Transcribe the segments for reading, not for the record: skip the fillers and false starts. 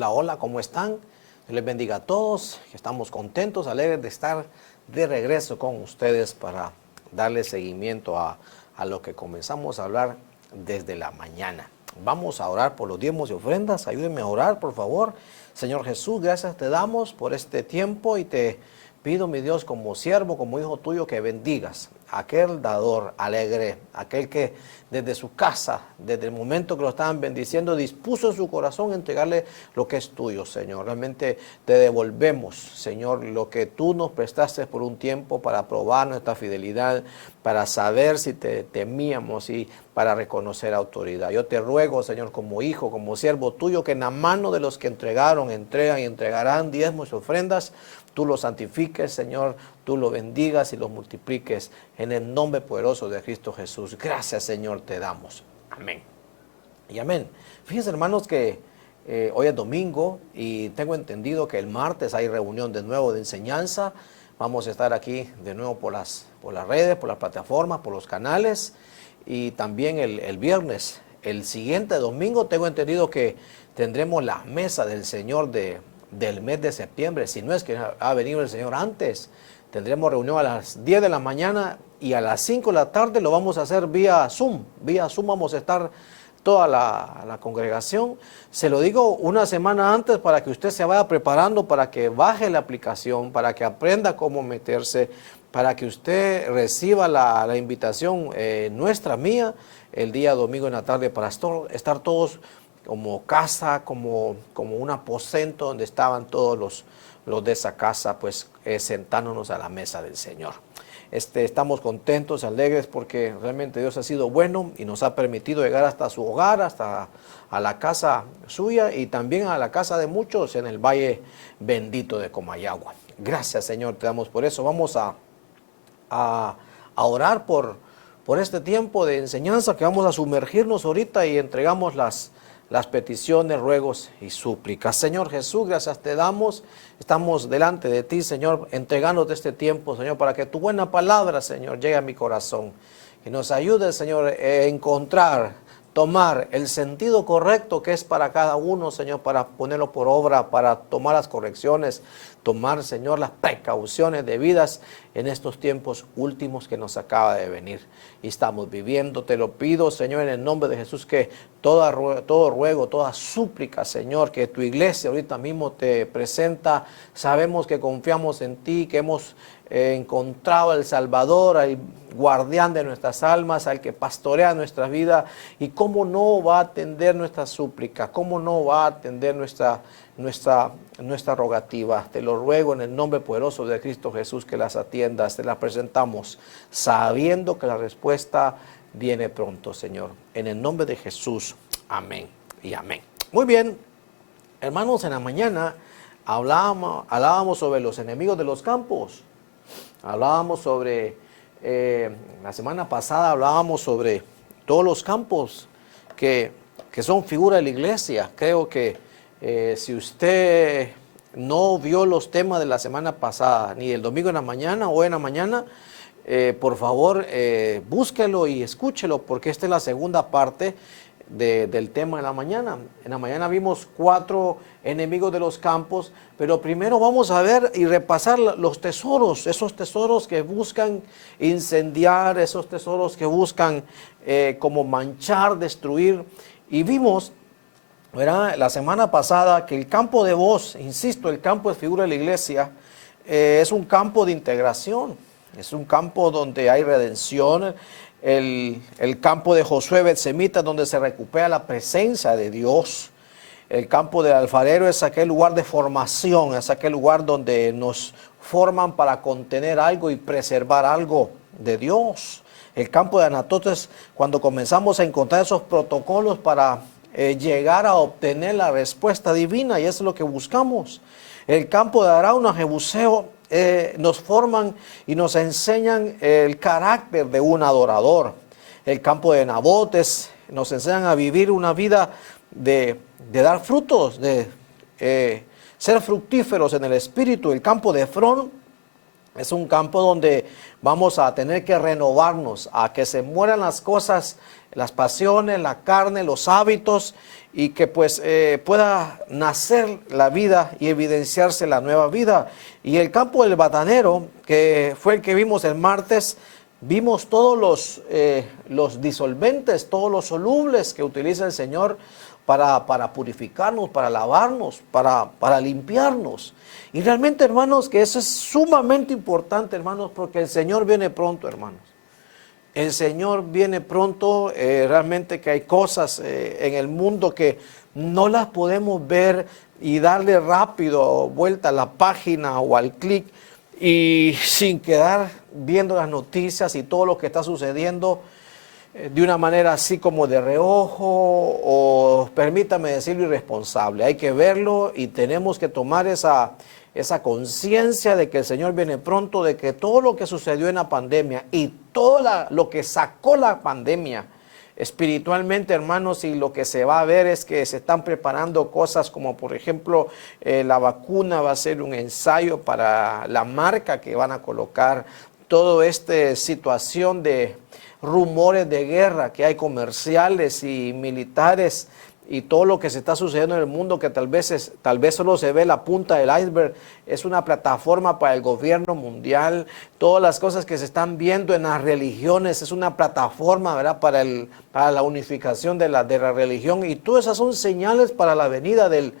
Hola, hola, ¿cómo están? Dios les bendiga a todos. Estamos contentos, alegres de estar de regreso con ustedes para darle seguimiento a lo que comenzamos a hablar desde la mañana. Vamos a orar por los diezmos y ofrendas. Ayúdenme a orar, por favor. Señor Jesús, gracias te damos por este tiempo y te pido, mi Dios, como siervo, como hijo tuyo, que bendigas a aquel dador alegre, aquel que desde su casa, desde el momento que lo estaban bendiciendo, dispuso en su corazón entregarle lo que es tuyo, Señor. Realmente te devolvemos, Señor, lo que tú nos prestaste por un tiempo para probar nuestra fidelidad, para saber si te temíamos y para reconocer autoridad. Yo te ruego, Señor, como hijo, como siervo tuyo, que en la mano de los que entregaron, entregan y entregarán diezmos y ofrendas, tú los santifiques, Señor, tú los bendigas y los multipliques en el nombre poderoso de Cristo Jesús. Gracias, Señor, te damos. Amén. Y amén. Fíjense, hermanos, que hoy es domingo y tengo entendido que el martes hay reunión de nuevo de enseñanza. Vamos a estar aquí de nuevo por las redes, por las plataformas, por los canales. Y también el viernes, el siguiente domingo, tengo entendido que tendremos la mesa del Señor del mes de septiembre. Si no es que ha venido el Señor antes, tendremos reunión a las 10 de la mañana y a las 5 de la tarde lo vamos a hacer vía Zoom. Vía Zoom vamos a estar toda la congregación. Se lo digo una semana antes para que usted se vaya preparando, para que baje la aplicación, para que aprenda cómo meterse, para que usted reciba la invitación nuestra, mía, el día domingo en la tarde, para estar todos como casa, como un aposento donde estaban todos los de esa casa, pues sentándonos a la mesa del Señor. Estamos contentos, alegres, porque realmente Dios ha sido bueno y nos ha permitido llegar hasta su hogar, hasta a la casa suya y también a la casa de muchos en el Valle Bendito de Comayagua. Gracias, Señor, te damos por eso. Vamos a orar por este tiempo de enseñanza que vamos a sumergirnos ahorita y entregamos las peticiones, ruegos y súplicas. Señor Jesús, gracias te damos. Estamos delante de ti, Señor, entregándote este tiempo, Señor, para que tu buena palabra, Señor, llegue a mi corazón. Que nos ayude, Señor, a encontrar, tomar el sentido correcto que es para cada uno, Señor, para ponerlo por obra, para tomar las correcciones, tomar, Señor, las precauciones debidas en estos tiempos últimos que nos acaba de venir y estamos viviendo. Te lo pido, Señor, en el nombre de Jesús, que todo ruego, toda súplica, Señor, que tu iglesia ahorita mismo te presenta. Sabemos que confiamos en ti, que hemos encontrado al Salvador, al guardián de nuestras almas, al que pastorea nuestra vida, y cómo no va a atender nuestra súplica, cómo no va a atender nuestra rogativa. Te lo ruego en el nombre poderoso de Cristo Jesús, que las atiendas, te las presentamos, sabiendo que la respuesta viene pronto, Señor. En el nombre de Jesús, amén y amén. Muy bien, hermanos, en la mañana hablábamos sobre los enemigos de los campos. Hablábamos sobre, la semana pasada hablábamos sobre todos los campos que son figura de la iglesia. Creo que si usted no vio los temas de la semana pasada, ni el domingo en la mañana o en la mañana, por favor búsquelo y escúchelo, porque esta es la segunda parte del tema de la mañana. En la mañana vimos 4 enemigos de los campos, pero primero vamos a ver y repasar los tesoros, esos tesoros que buscan incendiar, esos tesoros que buscan como manchar, destruir. Y vimos, ¿verdad?, la semana pasada que el campo de voz, insisto, el campo es figura de la iglesia, es un campo de integración, es un campo donde hay redención. El campo de Josué Bet-Semita, donde se recupera la presencia de Dios. El campo del alfarero es aquel lugar de formación, es aquel lugar donde nos forman para contener algo y preservar algo de Dios. El campo de Anatote es cuando comenzamos a encontrar esos protocolos para llegar a obtener la respuesta divina, y eso es lo que buscamos. El campo de Arauna, Jebuseo, nos forman y nos enseñan el carácter de un adorador. El campo de Nabotes nos enseñan a vivir una vida de dar frutos, de ser fructíferos en el espíritu. El campo de Efrón Es un campo donde vamos a tener que renovarnos, a que se mueran las cosas, las pasiones, la carne, los hábitos, y que pues pueda nacer la vida y evidenciarse la nueva vida. Y el campo del Batanero, que fue el que vimos el martes, vimos todos los disolventes, todos los solubles que utiliza el Señor para purificarnos, para lavarnos, para limpiarnos. Y realmente, hermanos, que eso es sumamente importante, hermanos, porque el Señor viene pronto, hermanos. El Señor viene pronto. Realmente que hay cosas en el mundo que no las podemos ver y darle rápido vuelta a la página o al clic y sin quedar viendo las noticias y todo lo que está sucediendo de una manera así como de reojo, o permítame decirlo, irresponsable. Hay que verlo y tenemos que tomar esa conciencia de que el Señor viene pronto, de que todo lo que sucedió en la pandemia y todo lo que sacó la pandemia espiritualmente, hermanos, y lo que se va a ver es que se están preparando cosas como, por ejemplo, la vacuna va a ser un ensayo para la marca que van a colocar. Toda esta situación de rumores de guerra que hay comerciales y militares y todo lo que se está sucediendo en el mundo, que tal vez solo se ve la punta del iceberg, es una plataforma para el gobierno mundial. Todas las cosas que se están viendo en las religiones es una plataforma, ¿verdad?, para la unificación de la religión, y todas esas son señales para la venida del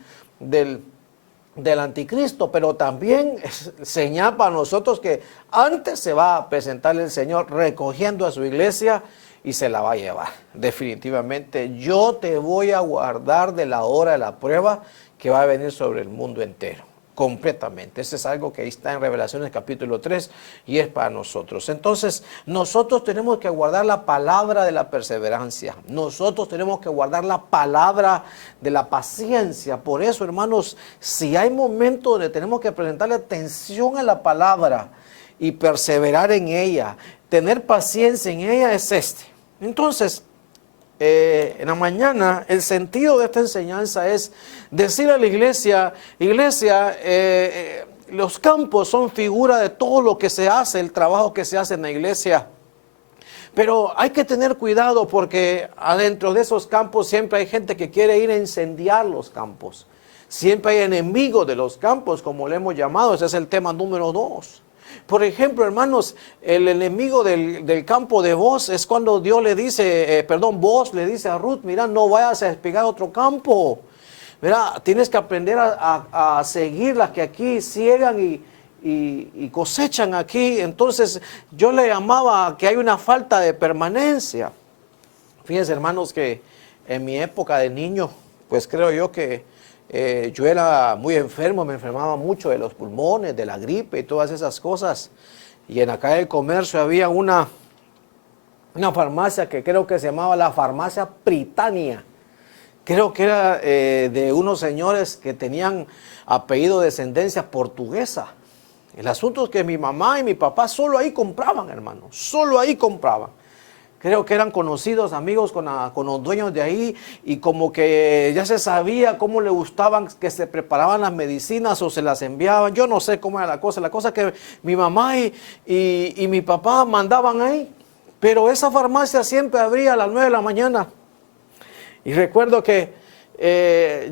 anticristo, pero también es señal para nosotros que antes se va a presentar el Señor recogiendo a su iglesia y se la va a llevar. Definitivamente, yo te voy a guardar de la hora de la prueba que va a venir sobre el mundo entero, completamente. Eso es algo que está en Revelaciones capítulo 3 y es para nosotros. Entonces, nosotros tenemos que guardar la palabra de la perseverancia. Nosotros tenemos que guardar la palabra de la paciencia. Por eso, hermanos, si hay momentos donde tenemos que presentarle atención a la palabra y perseverar en ella, tener paciencia en ella, es este. Entonces, en la mañana, el sentido de esta enseñanza es decirle a la iglesia, los campos son figura de todo lo que se hace, el trabajo que se hace en la iglesia. Pero hay que tener cuidado porque adentro de esos campos siempre hay gente que quiere ir a incendiar los campos. Siempre hay enemigos de los campos, como le hemos llamado. Ese es el tema número 2. Por ejemplo, hermanos, el enemigo del campo de Boaz es cuando Dios le dice, Boaz le dice a Ruth, mira, no vayas a despegar otro campo. Mira, tienes que aprender a seguir las que aquí ciegan y cosechan aquí. Entonces, yo le llamaba que hay una falta de permanencia. Fíjense, hermanos, que en mi época de niño, pues creo yo que yo era muy enfermo, me enfermaba mucho de los pulmones, de la gripe y todas esas cosas. Y en acá del comercio había una farmacia que creo que se llamaba la farmacia Pritania. Creo que era de unos señores que tenían apellido de descendencia portuguesa. El asunto es que mi mamá y mi papá solo ahí compraban, hermano, solo ahí compraban. Creo que eran conocidos, amigos con los dueños de ahí, y como que ya se sabía cómo le gustaban que se preparaban las medicinas o se las enviaban. Yo no sé cómo era la cosa que mi mamá y mi papá mandaban ahí, pero esa farmacia siempre abría a las 9 de la mañana. Y recuerdo que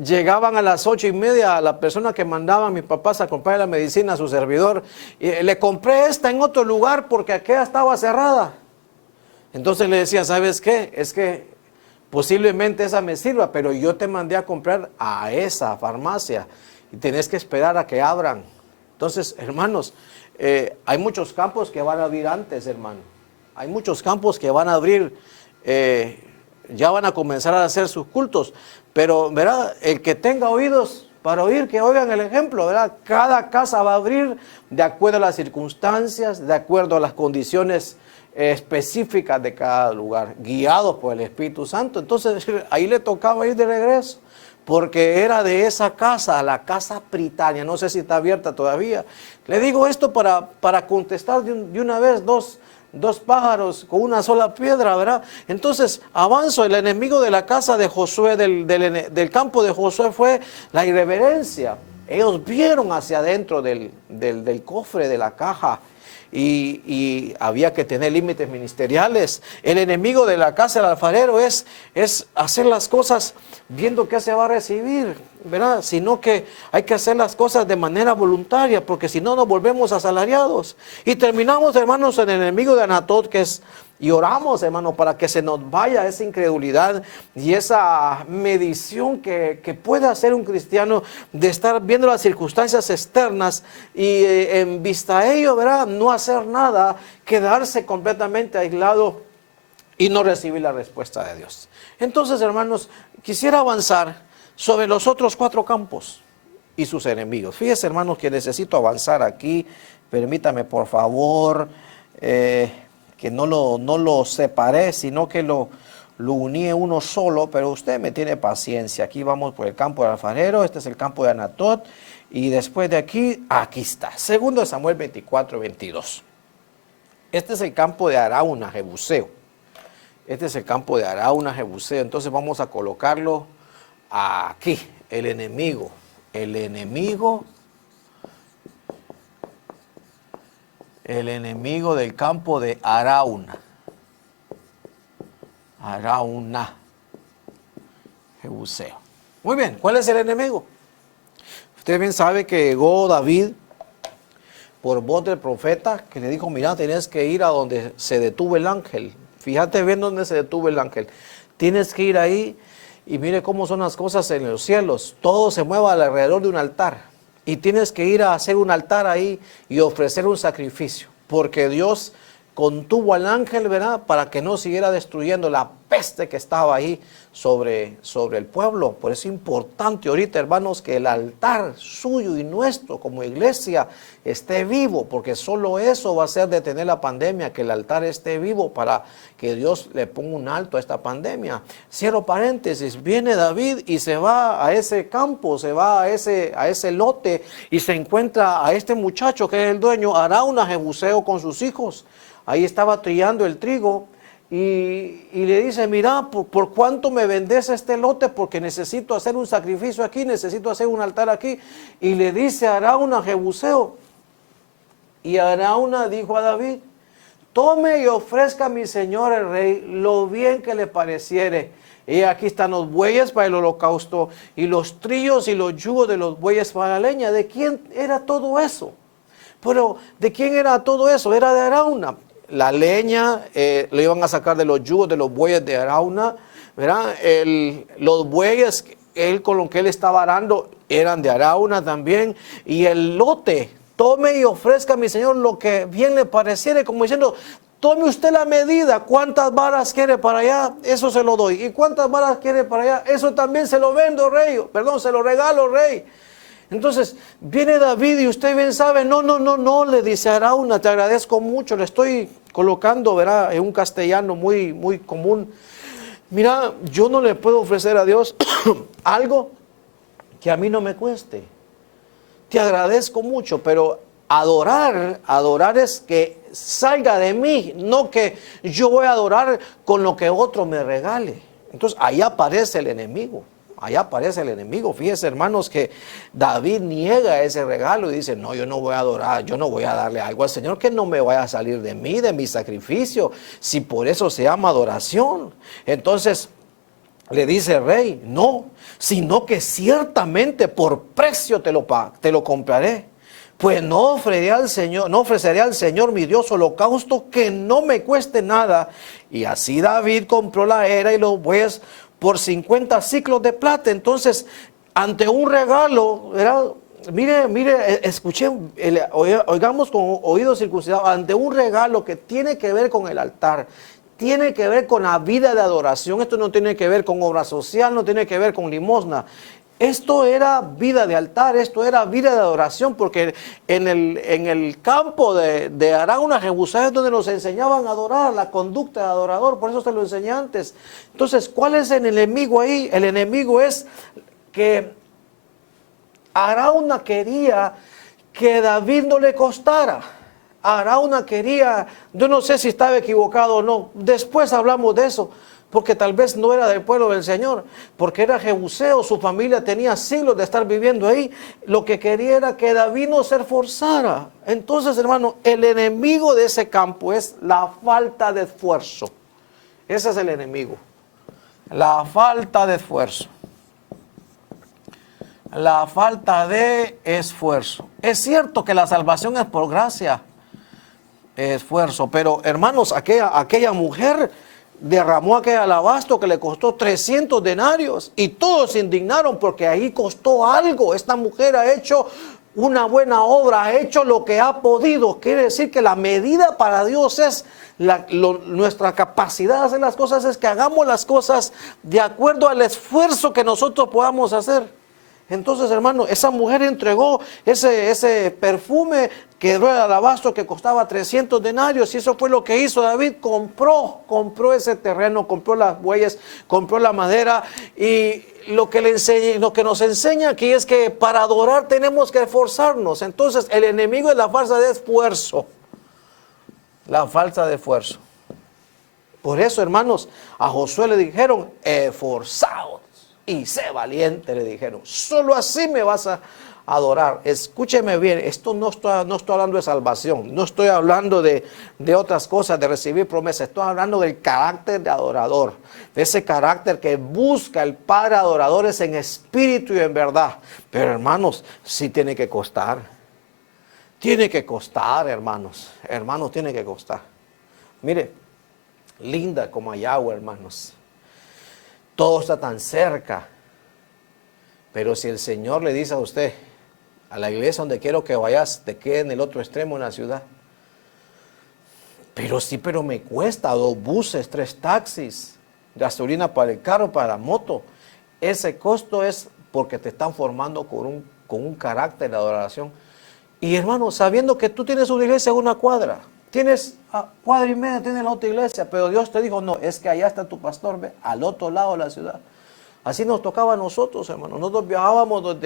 llegaban a las 8:30 la persona que mandaba a mis papás a comprar la medicina a su servidor. Y le compré esta en otro lugar porque aquella estaba cerrada. Entonces le decía, ¿sabes qué? Es que posiblemente esa me sirva, pero yo te mandé a comprar a esa farmacia y tenés que esperar a que abran. Entonces, hermanos, hay muchos campos que van a abrir antes, hermano. Hay muchos campos que van a abrir, ya van a comenzar a hacer sus cultos. Pero, ¿verdad? El que tenga oídos para oír, que oigan el ejemplo, ¿verdad? Cada casa va a abrir de acuerdo a las circunstancias, de acuerdo a las condiciones específicas de cada lugar, guiados por el Espíritu Santo. Entonces ahí le tocaba ir de regreso, porque era de esa casa, la casa Pritania. No sé si está abierta todavía. Le digo esto para contestar de una vez dos pájaros con una sola piedra, ¿verdad? Entonces avanzo. El enemigo de la casa de Josué, del campo de Josué, fue la irreverencia. ellos vieron hacia adentro del cofre, de la caja, y había que tener límites ministeriales. El enemigo de la casa del alfarero es hacer las cosas viendo qué se va a recibir, ¿verdad? Sino que hay que hacer las cosas de manera voluntaria, porque si no nos volvemos asalariados. Y terminamos, hermanos, en el enemigo de Anatot, y oramos, hermanos, para que se nos vaya esa incredulidad y esa medición que puede hacer un cristiano de estar viendo las circunstancias externas y en vista a ello, ¿verdad?, no hacer nada, quedarse completamente aislado y no recibir la respuesta de Dios. Entonces, hermanos, quisiera avanzar sobre los otros 4 campos y sus enemigos. Fíjense, hermanos, que necesito avanzar aquí. Permítame, por favor, que no lo separé, sino que lo uní en uno solo, pero usted me tiene paciencia. Aquí vamos por el campo del alfarero, este es el campo de Anatot, y después de aquí está. 2 Samuel 24, 22. Este es el campo de Arauna, Jebuseo. Este es el campo de Arauna, Jebuseo. Entonces vamos a colocarlo aquí, el enemigo del campo de Arauna. Arauna, Jebuseo. Muy bien, ¿cuál es el enemigo? Usted bien sabe que llegó David por voz del profeta que le dijo, mira, tienes que ir a donde se detuvo el ángel. Fíjate bien dónde se detuvo el ángel. Tienes que ir ahí y mire cómo son las cosas en los cielos. Todo se mueve alrededor de un altar. Y tienes que ir a hacer un altar ahí y ofrecer un sacrificio. Porque Dios contuvo al ángel, ¿verdad?, para que no siguiera destruyendo la peste que estaba ahí sobre el pueblo. Por eso es importante ahorita, hermanos, que el altar suyo y nuestro como iglesia esté vivo, porque solo eso va a hacer detener la pandemia, que el altar esté vivo para que Dios le ponga un alto a esta pandemia. Cierro paréntesis, viene David y se va a ese campo, se va a ese lote y se encuentra a este muchacho que es el dueño, Arauna, Jebuseo, con sus hijos. Ahí estaba trillando el trigo y le dice, mira, ¿por cuánto me vendes este lote? Porque necesito hacer un sacrificio aquí, necesito hacer un altar aquí. Y le dice a Arauna, Jebuseo. Y Arauna dijo a David, tome y ofrezca a mi señor el rey lo bien que le pareciere. Y aquí están los bueyes para el holocausto y los trillos y los yugos de los bueyes para la leña. ¿De quién era todo eso? Pero ¿de quién era todo eso? Era de Arauna. La leña lo iban a sacar de los yugos de los bueyes de Arauna, ¿verdad? Los bueyes con los que él estaba arando eran de Arauna también. Y el lote, tome y ofrezca a mi señor lo que bien le pareciere, como diciendo, tome usted la medida, cuántas varas quiere para allá, eso se lo doy. Y cuántas varas quiere para allá, eso también se lo vendo, rey. Perdón, se lo regalo, rey. Entonces viene David y usted bien sabe, no, le dice a Arauna, te agradezco mucho, le estoy colocando, ¿verdad?, en un castellano muy, muy común. Mira, yo no le puedo ofrecer a Dios algo que a mí no me cueste. Te agradezco mucho, pero adorar es que salga de mí, no que yo voy a adorar con lo que otro me regale. Entonces ahí aparece el enemigo. Allá aparece el enemigo. Fíjense, hermanos, que David niega ese regalo y dice, no, yo no voy a adorar, yo no voy a darle algo al Señor que no me vaya a salir de mí, de mi sacrificio, si por eso se llama adoración. Entonces le dice el rey, no, sino que ciertamente por precio te lo compraré. Pues no ofreceré al Señor mi Dios holocausto que no me cueste nada. Y así David compró la era y los bueyes por 50 siclos de plata. Entonces, ante un regalo, ¿verdad? Mire, escuché, oigamos con oídos circuncidados, ante un regalo que tiene que ver con el altar, tiene que ver con la vida de adoración. Esto no tiene que ver con obra social, no tiene que ver con limosna. Esto era vida de altar, esto era vida de adoración, porque en el campo de Arauna, Jebuseo, es donde nos enseñaban a adorar, la conducta de adorador, por eso se lo enseñé antes. Entonces, ¿cuál es el enemigo ahí? El enemigo es que Arauna quería que David no le costara. Arauna quería, yo no sé si estaba equivocado o no, después hablamos de eso, porque tal vez no era del pueblo del Señor, porque era jebuseo, su familia tenía siglos de estar viviendo ahí. Lo que quería era que David no se esforzara. Entonces, hermano, el enemigo de ese campo es la falta de esfuerzo. Ese es el enemigo. La falta de esfuerzo. La falta de esfuerzo. Es cierto que la salvación es por gracia, esfuerzo, pero hermanos, aquella mujer derramó aquel alabastro que le costó 300 denarios y todos se indignaron porque ahí costó algo. Esta mujer ha hecho una buena obra, ha hecho lo que ha podido. Quiere decir que la medida para Dios es nuestra capacidad de hacer las cosas, es que hagamos las cosas de acuerdo al esfuerzo que nosotros podamos hacer. Entonces, hermano, esa mujer entregó ese perfume, quedó el alabastro que costaba 300 denarios, y eso fue lo que hizo David. Compró ese terreno, compró las bueyes, compró la madera, y lo que nos enseña aquí es que para adorar tenemos que esforzarnos. Entonces, el enemigo es la falta de esfuerzo. La falta de esfuerzo. Por eso, hermanos, a Josué le dijeron, esforzaos y sé valiente, le dijeron. Solo así me vas a adorar. Escúcheme bien, esto no estoy hablando de salvación, no estoy hablando de otras cosas, de recibir promesas. Estoy hablando del carácter de adorador, de ese carácter que busca el Padre adoradores en espíritu y en verdad. Pero, hermanos, sí tiene que costar. Tiene que costar, hermanos. Hermanos, tiene que costar. Mire, linda como Ayagua, hermanos. Todo está tan cerca. Pero si el Señor le dice a usted, a la iglesia donde quiero que vayas, te quede en el otro extremo de la ciudad. Pero me cuesta 2 buses, 3 taxis, gasolina para el carro, para la moto. Ese costo es porque te están formando con un carácter de adoración. Y, hermano, sabiendo que tú tienes una iglesia en una cuadra, tienes cuadra y media, tienes la otra iglesia, pero Dios te dijo, no, es que allá está tu pastor, ve, al otro lado de la ciudad. Así nos tocaba a nosotros, hermano. Nosotros viajábamos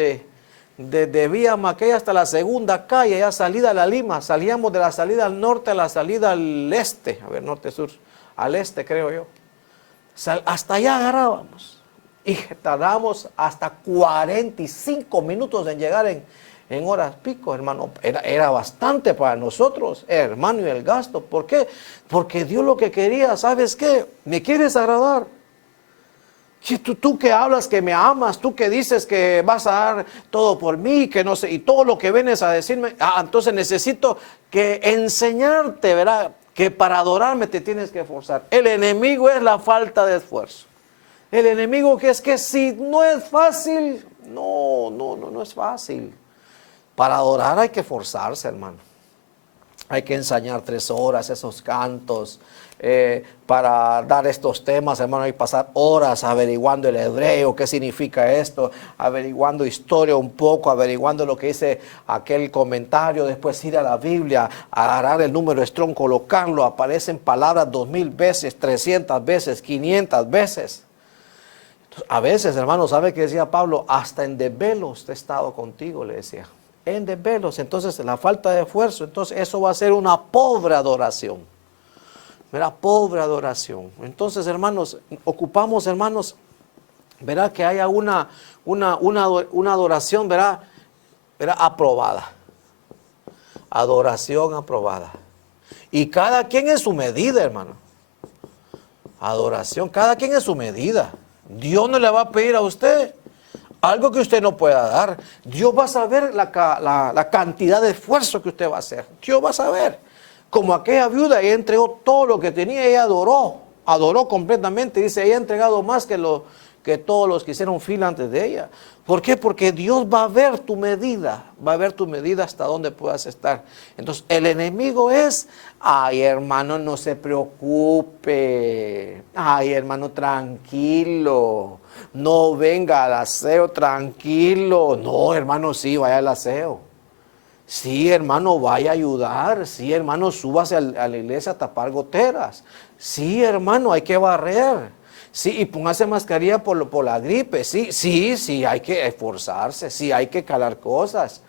desde Vía Maquella hasta la segunda calle, ya salida a la Lima. Salíamos de la salida al norte a la salida al este, a ver, norte-sur, al este creo yo. Hasta allá agarrábamos. Y tardábamos hasta 45 minutos en llegar en horas pico, hermano. Era bastante para nosotros, hermano, y el gasto. ¿Por qué? Porque Dios lo que quería, ¿sabes qué? ¿Me quieres agradar? Tú que hablas que me amas, tú que dices que vas a dar todo por mí, que no sé, y todo lo que vienes a decirme, entonces necesito que enseñarte, ¿verdad? Que para adorarme te tienes que esforzar. El enemigo es la falta de esfuerzo. El enemigo que es que si no es fácil, no es fácil. Para adorar hay que esforzarse, hermano. Hay que ensayar 3 horas esos cantos. Para dar estos temas, hermano, hay que pasar horas averiguando el hebreo, qué significa esto, averiguando historia un poco, averiguando lo que dice aquel comentario, después ir a la Biblia, agarrar el número Strong, colocarlo, aparecen palabras 2000 veces, 300 veces, 500 veces. Entonces, a veces, hermano, ¿sabe qué decía Pablo? Hasta en desvelos he estado contigo, le decía. En desvelos. Entonces, la falta de esfuerzo, entonces eso va a ser una pobre adoración. Verá, pobre adoración. Entonces, hermanos, ocupamos, hermanos, verá que haya una adoración, verá, aprobada. Adoración aprobada. Y cada quien en su medida, hermano. Adoración, cada quien en su medida. Dios no le va a pedir a usted algo que usted no pueda dar. Dios va a saber la cantidad de esfuerzo que usted va a hacer. Dios va a saber. Como aquella viuda, ella entregó todo lo que tenía, ella adoró completamente. Dice, ella ha entregado más que todos los que hicieron fila antes de ella. ¿Por qué? Porque Dios va a ver tu medida, hasta dónde puedas estar. Entonces, el enemigo es, ay, hermano, no se preocupe, ay, hermano, tranquilo, no venga al aseo, tranquilo. No, hermano, sí, vaya al aseo. Sí, hermano, vaya a ayudar. Sí, hermano, súbase a la iglesia a tapar goteras. Sí, hermano, hay que barrer. Sí, y póngase mascarilla por la gripe. Sí, hay que esforzarse. Sí, hay que calar cosas.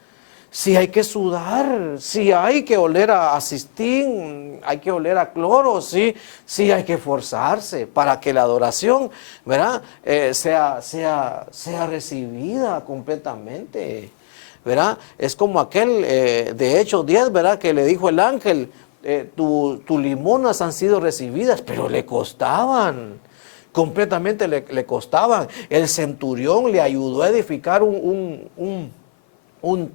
si hay que sudar, si hay que oler a cistín, hay que oler a cloro, sí, sí hay que esforzarse para que la adoración, ¿verdad? Sea recibida completamente, ¿verdad? Es como aquel de Hechos 10, ¿verdad? Que le dijo el ángel, tus limonas han sido recibidas, pero le costaban. Completamente le costaban. El centurión le ayudó a edificar un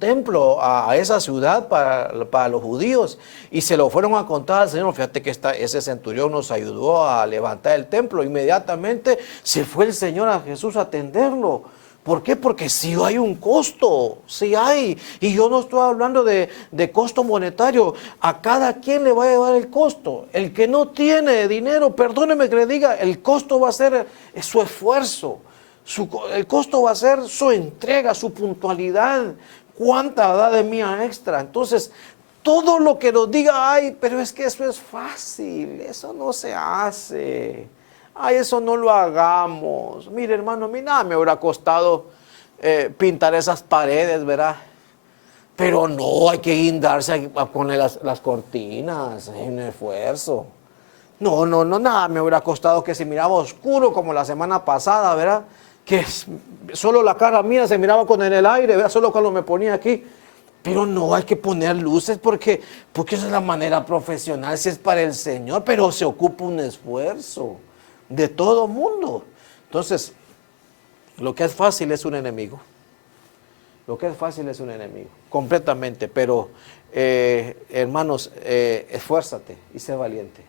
templo a esa ciudad para los judíos y se lo fueron a contar al Señor. Fíjate que ese centurión nos ayudó a levantar el templo. Inmediatamente se fue el Señor a Jesús a atenderlo. ¿Por qué? Porque sí hay un costo, sí hay. Y yo no estoy hablando de costo monetario. A cada quien le va a llevar el costo. El que no tiene dinero, perdóneme que le diga, el costo va a ser su esfuerzo. El costo va a ser su entrega, su puntualidad. ¿Cuánta da de mía extra? Entonces, todo lo que nos diga, ay, pero es que eso es fácil, eso no se hace. Ay, eso no lo hagamos. Mire, hermano, a mí nada me hubiera costado pintar esas paredes, ¿verdad? Pero no, hay que guindarse a poner las cortinas, es un esfuerzo. No, nada me hubiera costado que se miraba oscuro como la semana pasada, ¿verdad? Que solo la cara mía se miraba con en el aire, ¿verdad? Solo cuando me ponía aquí. Pero no hay que poner luces porque esa es la manera profesional, si es para el Señor, pero se ocupa un esfuerzo de todo mundo. Entonces, lo que es fácil es un enemigo. Lo que es fácil es un enemigo, completamente. Pero, hermanos, esfuérzate y sé valiente.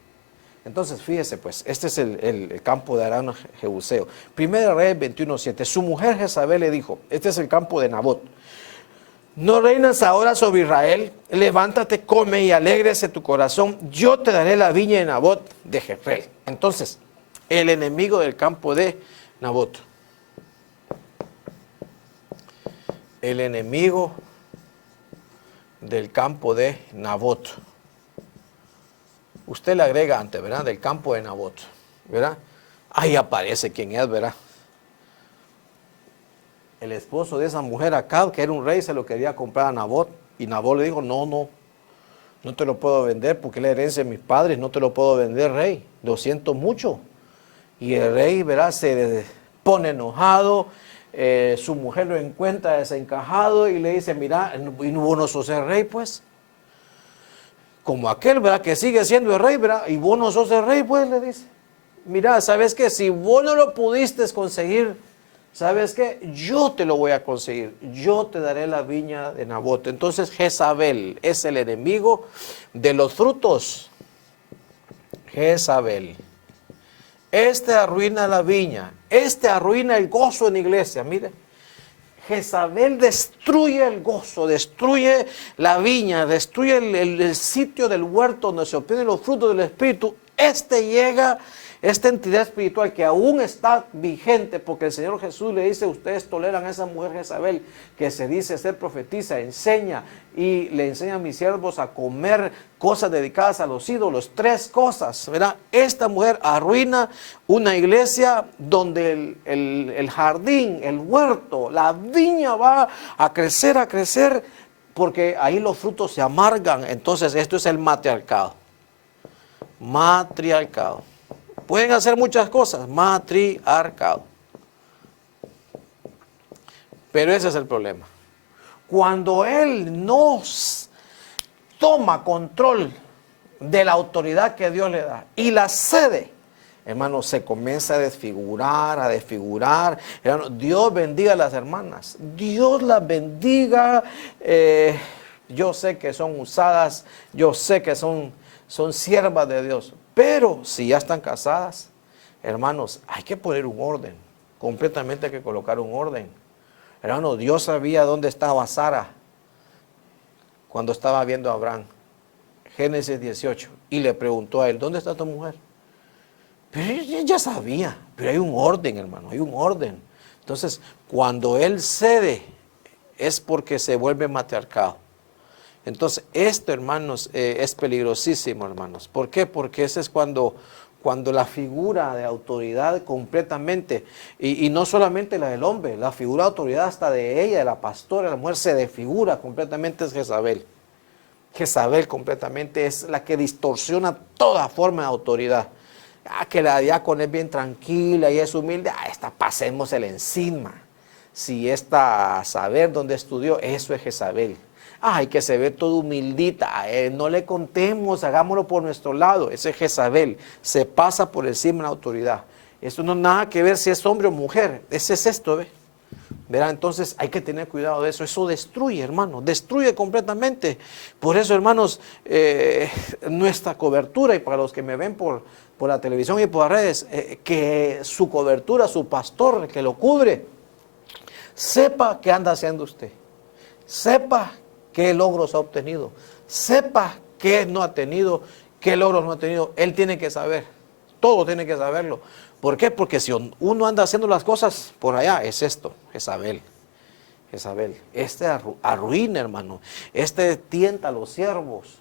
Entonces, fíjese pues, este es el campo de Aram Jebuseo. Primera Reyes 21:7. Su mujer Jezabel le dijo, este es el campo de Nabot. ¿No reinas ahora sobre Israel? Levántate, come y alégrese tu corazón. Yo te daré la viña de Nabot de Jezreel. Entonces, el enemigo del campo de Nabot. El enemigo del campo de Nabot. Usted le agrega antes, ¿verdad? Del campo de Nabot, ¿verdad? Ahí aparece quién es, ¿verdad? El esposo de esa mujer Acab, que era un rey, se lo quería comprar a Nabot. Y Nabot le dijo, no te lo puedo vender porque es la herencia de mis padres, no te lo puedo vender, rey. Lo siento mucho. Y el rey, ¿verdad? Se pone enojado, su mujer lo encuentra desencajado y le dice, mira, ¿y vos no sos el rey, pues? Como aquel, ¿verdad? Que sigue siendo el rey, ¿verdad? Y vos no sos el rey, pues, le dice. Mira, ¿sabes qué? Si vos no lo pudiste conseguir, ¿sabes qué? Yo te lo voy a conseguir. Yo te daré la viña de Nabot. Entonces Jezabel es el enemigo de los frutos. Jezabel. Este arruina la viña. Este arruina el gozo en la iglesia. Mire. Jezabel destruye el gozo, destruye la viña, destruye el sitio del huerto donde se obtienen los frutos del Espíritu. Esta entidad espiritual que aún está vigente, porque el Señor Jesús le dice, ustedes toleran a esa mujer Jezabel, que se dice ser profetisa, enseña y le enseña a mis siervos a comer cosas dedicadas a los ídolos, 3 cosas, ¿verdad? Esta mujer arruina una iglesia donde el jardín, el huerto, la viña va a crecer, porque ahí los frutos se amargan. Entonces esto es el matriarcado. Matriarcado. Pueden hacer muchas cosas, matriarcado. Pero ese es el problema. Cuando él no toma control de la autoridad que Dios le da y la cede, hermano, se comienza a desfigurar. Hermano, Dios bendiga a las hermanas. Dios las bendiga. Yo sé que son usadas, yo sé que son siervas de Dios. Pero si ya están casadas, hermanos, hay que poner un orden. Completamente hay que colocar un orden. Hermano, Dios sabía dónde estaba Sara cuando estaba viendo a Abraham. Génesis 18. Y le preguntó a él, ¿dónde está tu mujer? Pero ella sabía. Pero hay un orden, hermano, hay un orden. Entonces, cuando él cede, es porque se vuelve matriarcado. Entonces, esto, hermanos, es peligrosísimo, hermanos. ¿Por qué? Porque ese es cuando Cuando la figura de autoridad completamente, y no solamente la del hombre, la figura de autoridad hasta de ella, de la pastora, la mujer, se desfigura completamente, es Jezabel. Jezabel completamente es la que distorsiona toda forma de autoridad. Que la diácona es bien tranquila y es humilde, esta pasémosela encima. Si esta a saber dónde estudió, eso es Jezabel. Ay, que se ve toda humildita, no le contemos, hagámoslo por nuestro lado. Ese es Jezabel, se pasa por encima de la autoridad. Eso no tiene nada que ver si es hombre o mujer, ese es esto, ¿ve? ¿Verdad? Entonces hay que tener cuidado de eso destruye, hermano, destruye completamente. Por eso, hermanos, nuestra cobertura, y para los que me ven por la televisión y por las redes, que su cobertura, su pastor que lo cubre, sepa qué anda haciendo usted, sepa qué logros ha obtenido, sepa qué no ha tenido, qué logros no ha tenido. Él tiene que saber, todo tiene que saberlo. ¿Por qué? Porque si uno anda haciendo las cosas por allá, es esto, Jezabel. Jezabel, arruina, hermano, tienta a los siervos.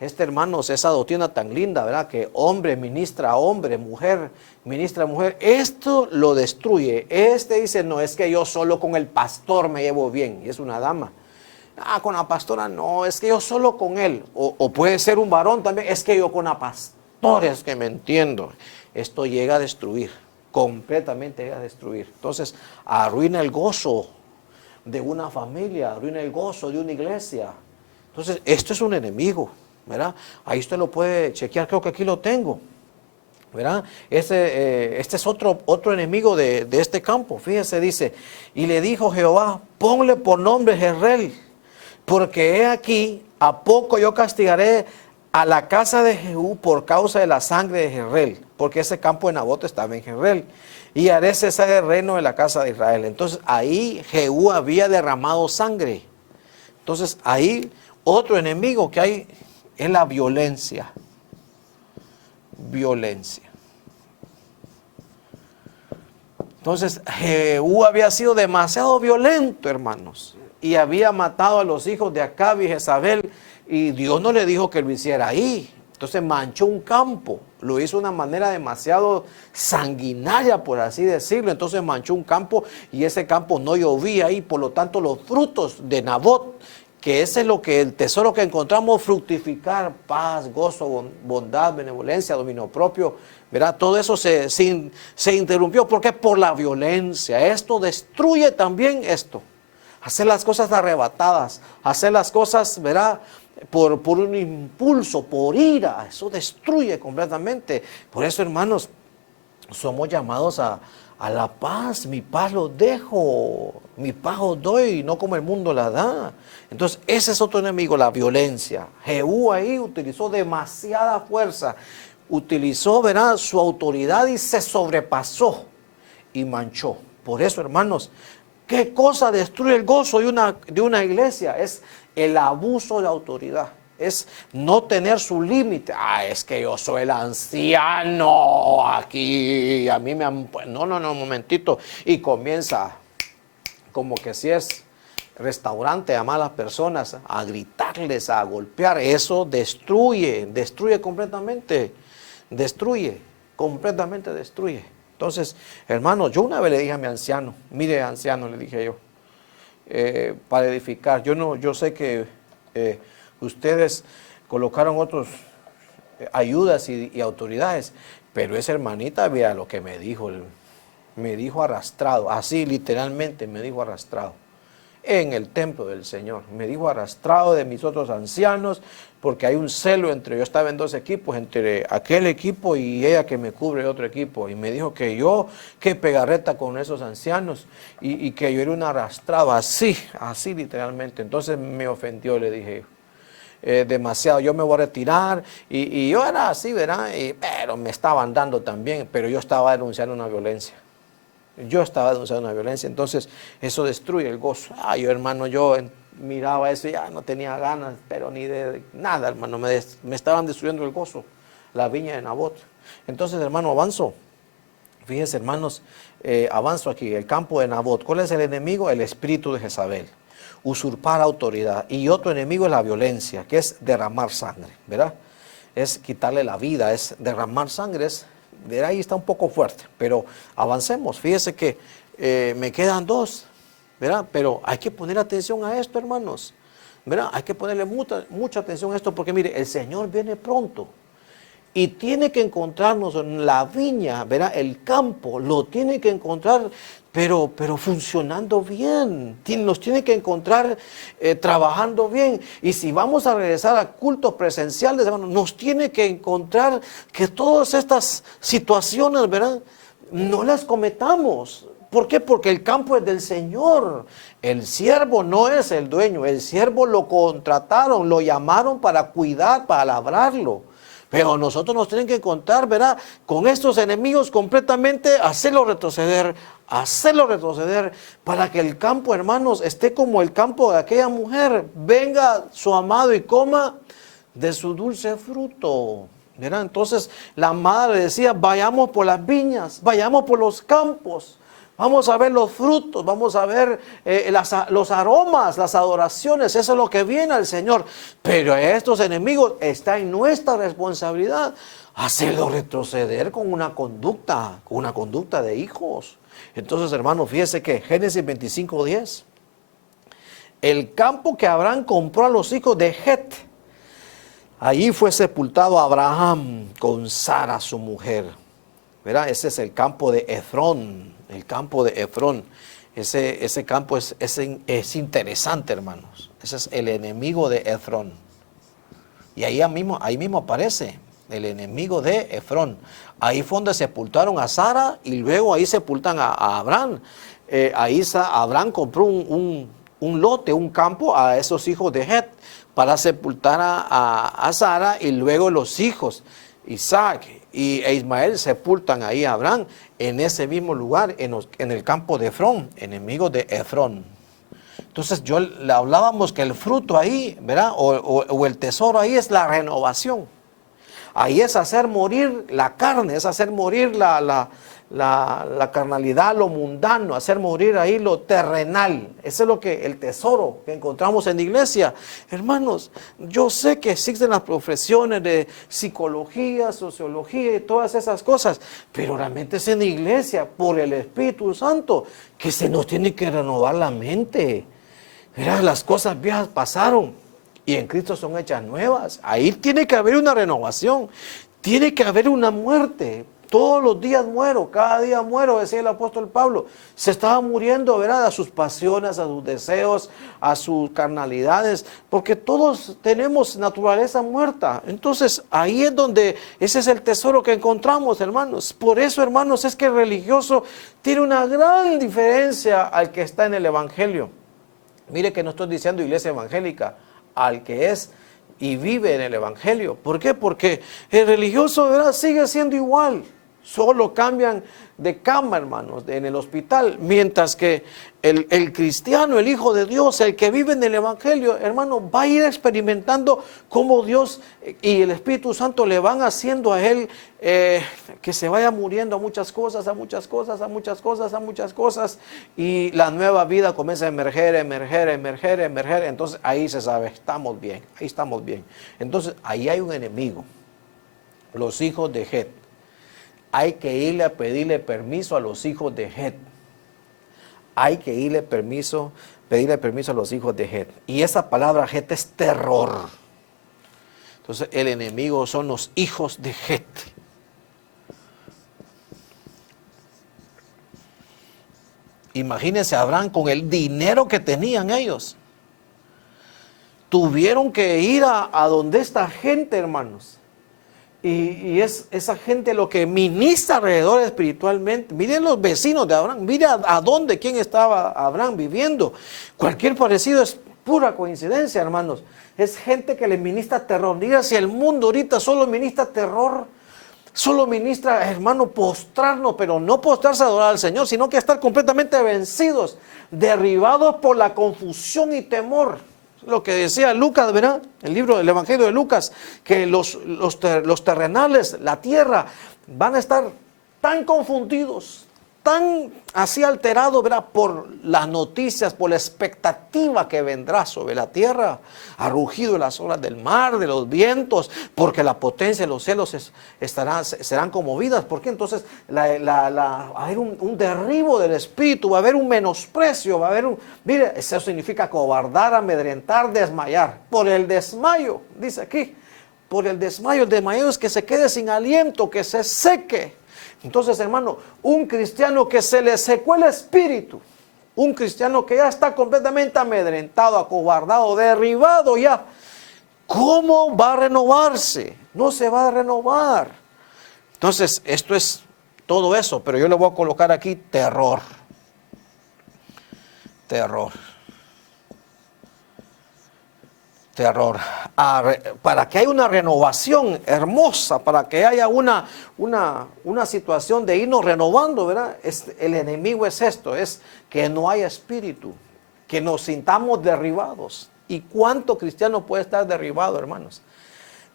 Hermanos, esa doctrina tan linda, ¿verdad? Que hombre ministra a hombre, mujer ministra a mujer. Esto lo destruye. Dice, no, es que yo solo con el pastor me llevo bien. Y es una dama. Con la pastora no, es que yo solo con él. O puede ser un varón también. Es que yo con la pastora es que me entiendo. Esto llega a destruir. Completamente llega a destruir. Entonces, arruina el gozo de una familia. Arruina el gozo de una iglesia. Entonces, esto es un enemigo. ¿Verdad? Ahí usted lo puede chequear, creo que aquí lo tengo, ¿verdad? Este es otro enemigo de este campo. Fíjese, dice, y le dijo Jehová, ponle por nombre Jezreel, porque he aquí, a poco yo castigaré a la casa de Jehú por causa de la sangre de Jezreel, porque ese campo de Nabot estaba en Jezreel, y haré cesar el reino de la casa de Israel. Entonces ahí Jehú había derramado sangre. Entonces ahí otro enemigo que hay es la violencia. Violencia. Entonces, Jehú había sido demasiado violento, hermanos, y había matado a los hijos de Acab y Jezabel, y Dios no le dijo que lo hiciera ahí. Entonces manchó un campo, lo hizo de una manera demasiado sanguinaria, por así decirlo. Entonces manchó un campo y ese campo no llovía ahí, por lo tanto los frutos de Nabot, que ese es el tesoro que encontramos, fructificar, paz, gozo, bondad, benevolencia, dominio propio, ¿verdad? Todo eso se interrumpió. ¿Por qué? Por la violencia. Esto destruye también esto. Hacer las cosas arrebatadas, hacer las cosas, ¿verdad? Por un impulso, por ira, eso destruye completamente. Por eso, hermanos, somos llamados a la paz. Mi paz los dejo, mi paz os doy, no como el mundo la da. Entonces ese es otro enemigo, la violencia. Jehú ahí utilizó demasiada fuerza, utilizó, ¿verdad?, su autoridad y se sobrepasó y manchó. Por eso, hermanos, ¿qué cosa destruye el gozo de una iglesia? Es el abuso de autoridad. Es no tener su límite. Es que yo soy el anciano aquí, a mí me han... No, un momentito. Y comienza como que si es restaurante a malas personas, a gritarles, a golpear. Eso destruye completamente. Completamente destruye. Entonces, hermano, yo una vez le dije a mi anciano, mire anciano, le dije yo, para edificar, yo sé que ustedes colocaron otros ayudas y autoridades, pero esa hermanita, vea lo que me dijo arrastrado, así literalmente me dijo arrastrado, en el templo del Señor, me dijo arrastrado de mis otros ancianos, porque hay un celo yo estaba en dos equipos, entre aquel equipo y ella que me cubre otro equipo, y me dijo que yo, que pegarreta con esos ancianos, y que yo era un arrastrado, así literalmente. Entonces me ofendió, le dije, demasiado, yo me voy a retirar, y yo era así, ¿verdad? Pero me estaban dando también, pero yo estaba denunciando una violencia. Entonces eso destruye el gozo. Yo, hermano, yo miraba eso y ya no tenía ganas, pero ni de nada, hermano, me estaban destruyendo el gozo, la viña de Nabot. Entonces, hermano, avanzo. Fíjense, hermanos, avanzo aquí, el campo de Nabot. ¿Cuál es el enemigo? El espíritu de Jezabel, usurpar autoridad. Y otro enemigo es la violencia, que es derramar sangre, ¿verdad? es quitarle la vida, es derramar sangre, de ahí está un poco fuerte, pero avancemos. Fíjese que me quedan dos, ¿verdad? Pero hay que poner atención a esto, hermanos, ¿verdad? Hay que ponerle mucha atención a esto, porque mire, el Señor viene pronto. Y tiene que encontrarnos en la viña, ¿verdad? El campo, lo tiene que encontrar, pero funcionando bien. Nos tiene que encontrar trabajando bien. Y si vamos a regresar a cultos presenciales, hermanos, nos tiene que encontrar que todas estas situaciones, ¿verdad? No las cometamos. ¿Por qué? Porque el campo es del Señor. El siervo no es el dueño. El siervo lo contrataron, lo llamaron para cuidar, para labrarlo. Pero nosotros nos tenemos que encontrar, ¿verdad? Con estos enemigos completamente, hacerlo retroceder, para que el campo, hermanos, esté como el campo de aquella mujer. Venga su amado y coma de su dulce fruto, ¿verdad? Entonces la madre decía, vayamos por las viñas, vayamos por los campos. Vamos a ver los frutos, vamos a ver los aromas, las adoraciones, eso es lo que viene al Señor. Pero a estos enemigos está en nuestra responsabilidad hacerlo retroceder con una conducta de hijos. Entonces, hermanos, fíjese que Génesis 25:10, el campo que Abraham compró a los hijos de Het, allí fue sepultado Abraham con Sara su mujer. ¿Verdad? Ese es el campo de Efrón. El campo de Efrón, ese campo es interesante, hermanos. Ese es el enemigo de Efrón. Y ahí mismo aparece el enemigo de Efrón. Ahí fue donde sepultaron a Sara y luego ahí sepultan a Abraham. Abraham compró un lote, un campo a esos hijos de Het para sepultar a Sara, y luego los hijos, Isaac e Ismael, sepultan ahí a Abraham en ese mismo lugar, en el campo de Efrón, enemigo de Efrón. Entonces le hablábamos que el fruto ahí, ¿verdad? O el tesoro ahí es la renovación. Ahí es hacer morir la carne, es hacer morir la carnalidad, lo mundano, hacer morir ahí lo terrenal. Ese es el tesoro que encontramos en la iglesia. Hermanos, yo sé que existen las profesiones de psicología, sociología y todas esas cosas, pero realmente es en la iglesia, por el Espíritu Santo, que se nos tiene que renovar la mente. Mira, las cosas viejas pasaron y en Cristo son hechas nuevas. Ahí tiene que haber una renovación, tiene que haber una muerte. Todos los días muero, cada día muero, decía el apóstol Pablo. Se estaba muriendo, ¿verdad? A sus pasiones, a sus deseos, a sus carnalidades, porque todos tenemos naturaleza muerta. Entonces, ahí es donde, ese es el tesoro que encontramos, hermanos. Por eso, hermanos, es que el religioso tiene una gran diferencia al que está en el evangelio. Mire que no estoy diciendo iglesia evangélica, al que es y vive en el evangelio. ¿Por qué? Porque el religioso, ¿verdad?, sigue siendo igual. Solo cambian de cama, hermanos, en el hospital. Mientras que el cristiano, el hijo de Dios, el que vive en el evangelio, hermano, va a ir experimentando cómo Dios y el Espíritu Santo le van haciendo a él que se vaya muriendo a muchas cosas, y la nueva vida comienza a emerger. Entonces ahí se sabe, ahí estamos bien. Entonces ahí hay un enemigo, los hijos de Het. Hay que irle a pedirle permiso a los hijos de Het. Pedirle permiso a los hijos de Het. Y esa palabra Het es terror. Entonces el enemigo son los hijos de Het. Imagínense a Abraham con el dinero que tenían ellos. Tuvieron que ir a donde esta gente, hermanos. Y es esa gente lo que ministra alrededor espiritualmente. Miren los vecinos de Abraham. Miren quién estaba Abraham viviendo. Cualquier parecido es pura coincidencia, hermanos. Es gente que le ministra terror. Diga, si el mundo ahorita solo ministra terror, solo ministra, hermano, postrarnos, pero no postrarse a adorar al Señor, sino que estar completamente vencidos, derribados por la confusión y temor. Lo que decía Lucas, ¿verdad? El libro del Evangelio de Lucas, que los terrenales, la tierra, van a estar tan confundidos, tan así alterado, ¿verdad?, por las noticias, por la expectativa que vendrá sobre la tierra, ha rugido las olas del mar, de los vientos, porque la potencia de los cielos serán conmovidas. ¿Por qué? Entonces va a haber un derribo del espíritu, va a haber un menosprecio, va a haber mire, eso significa cobardar, amedrentar, desmayar. Por el desmayo, dice aquí, por el desmayo es que se quede sin aliento, que se seque. Entonces, hermano, un cristiano que se le secó el espíritu, un cristiano que ya está completamente amedrentado, acobardado, derribado ya, ¿cómo va a renovarse? No se va a renovar. Entonces, esto es todo eso, pero yo le voy a colocar aquí terror. Terror. Terror. Para que haya una renovación hermosa, para que haya una situación de irnos renovando, ¿verdad? El enemigo es esto, es que no haya espíritu, que nos sintamos derribados. ¿Y cuánto cristiano puede estar derribado, hermanos?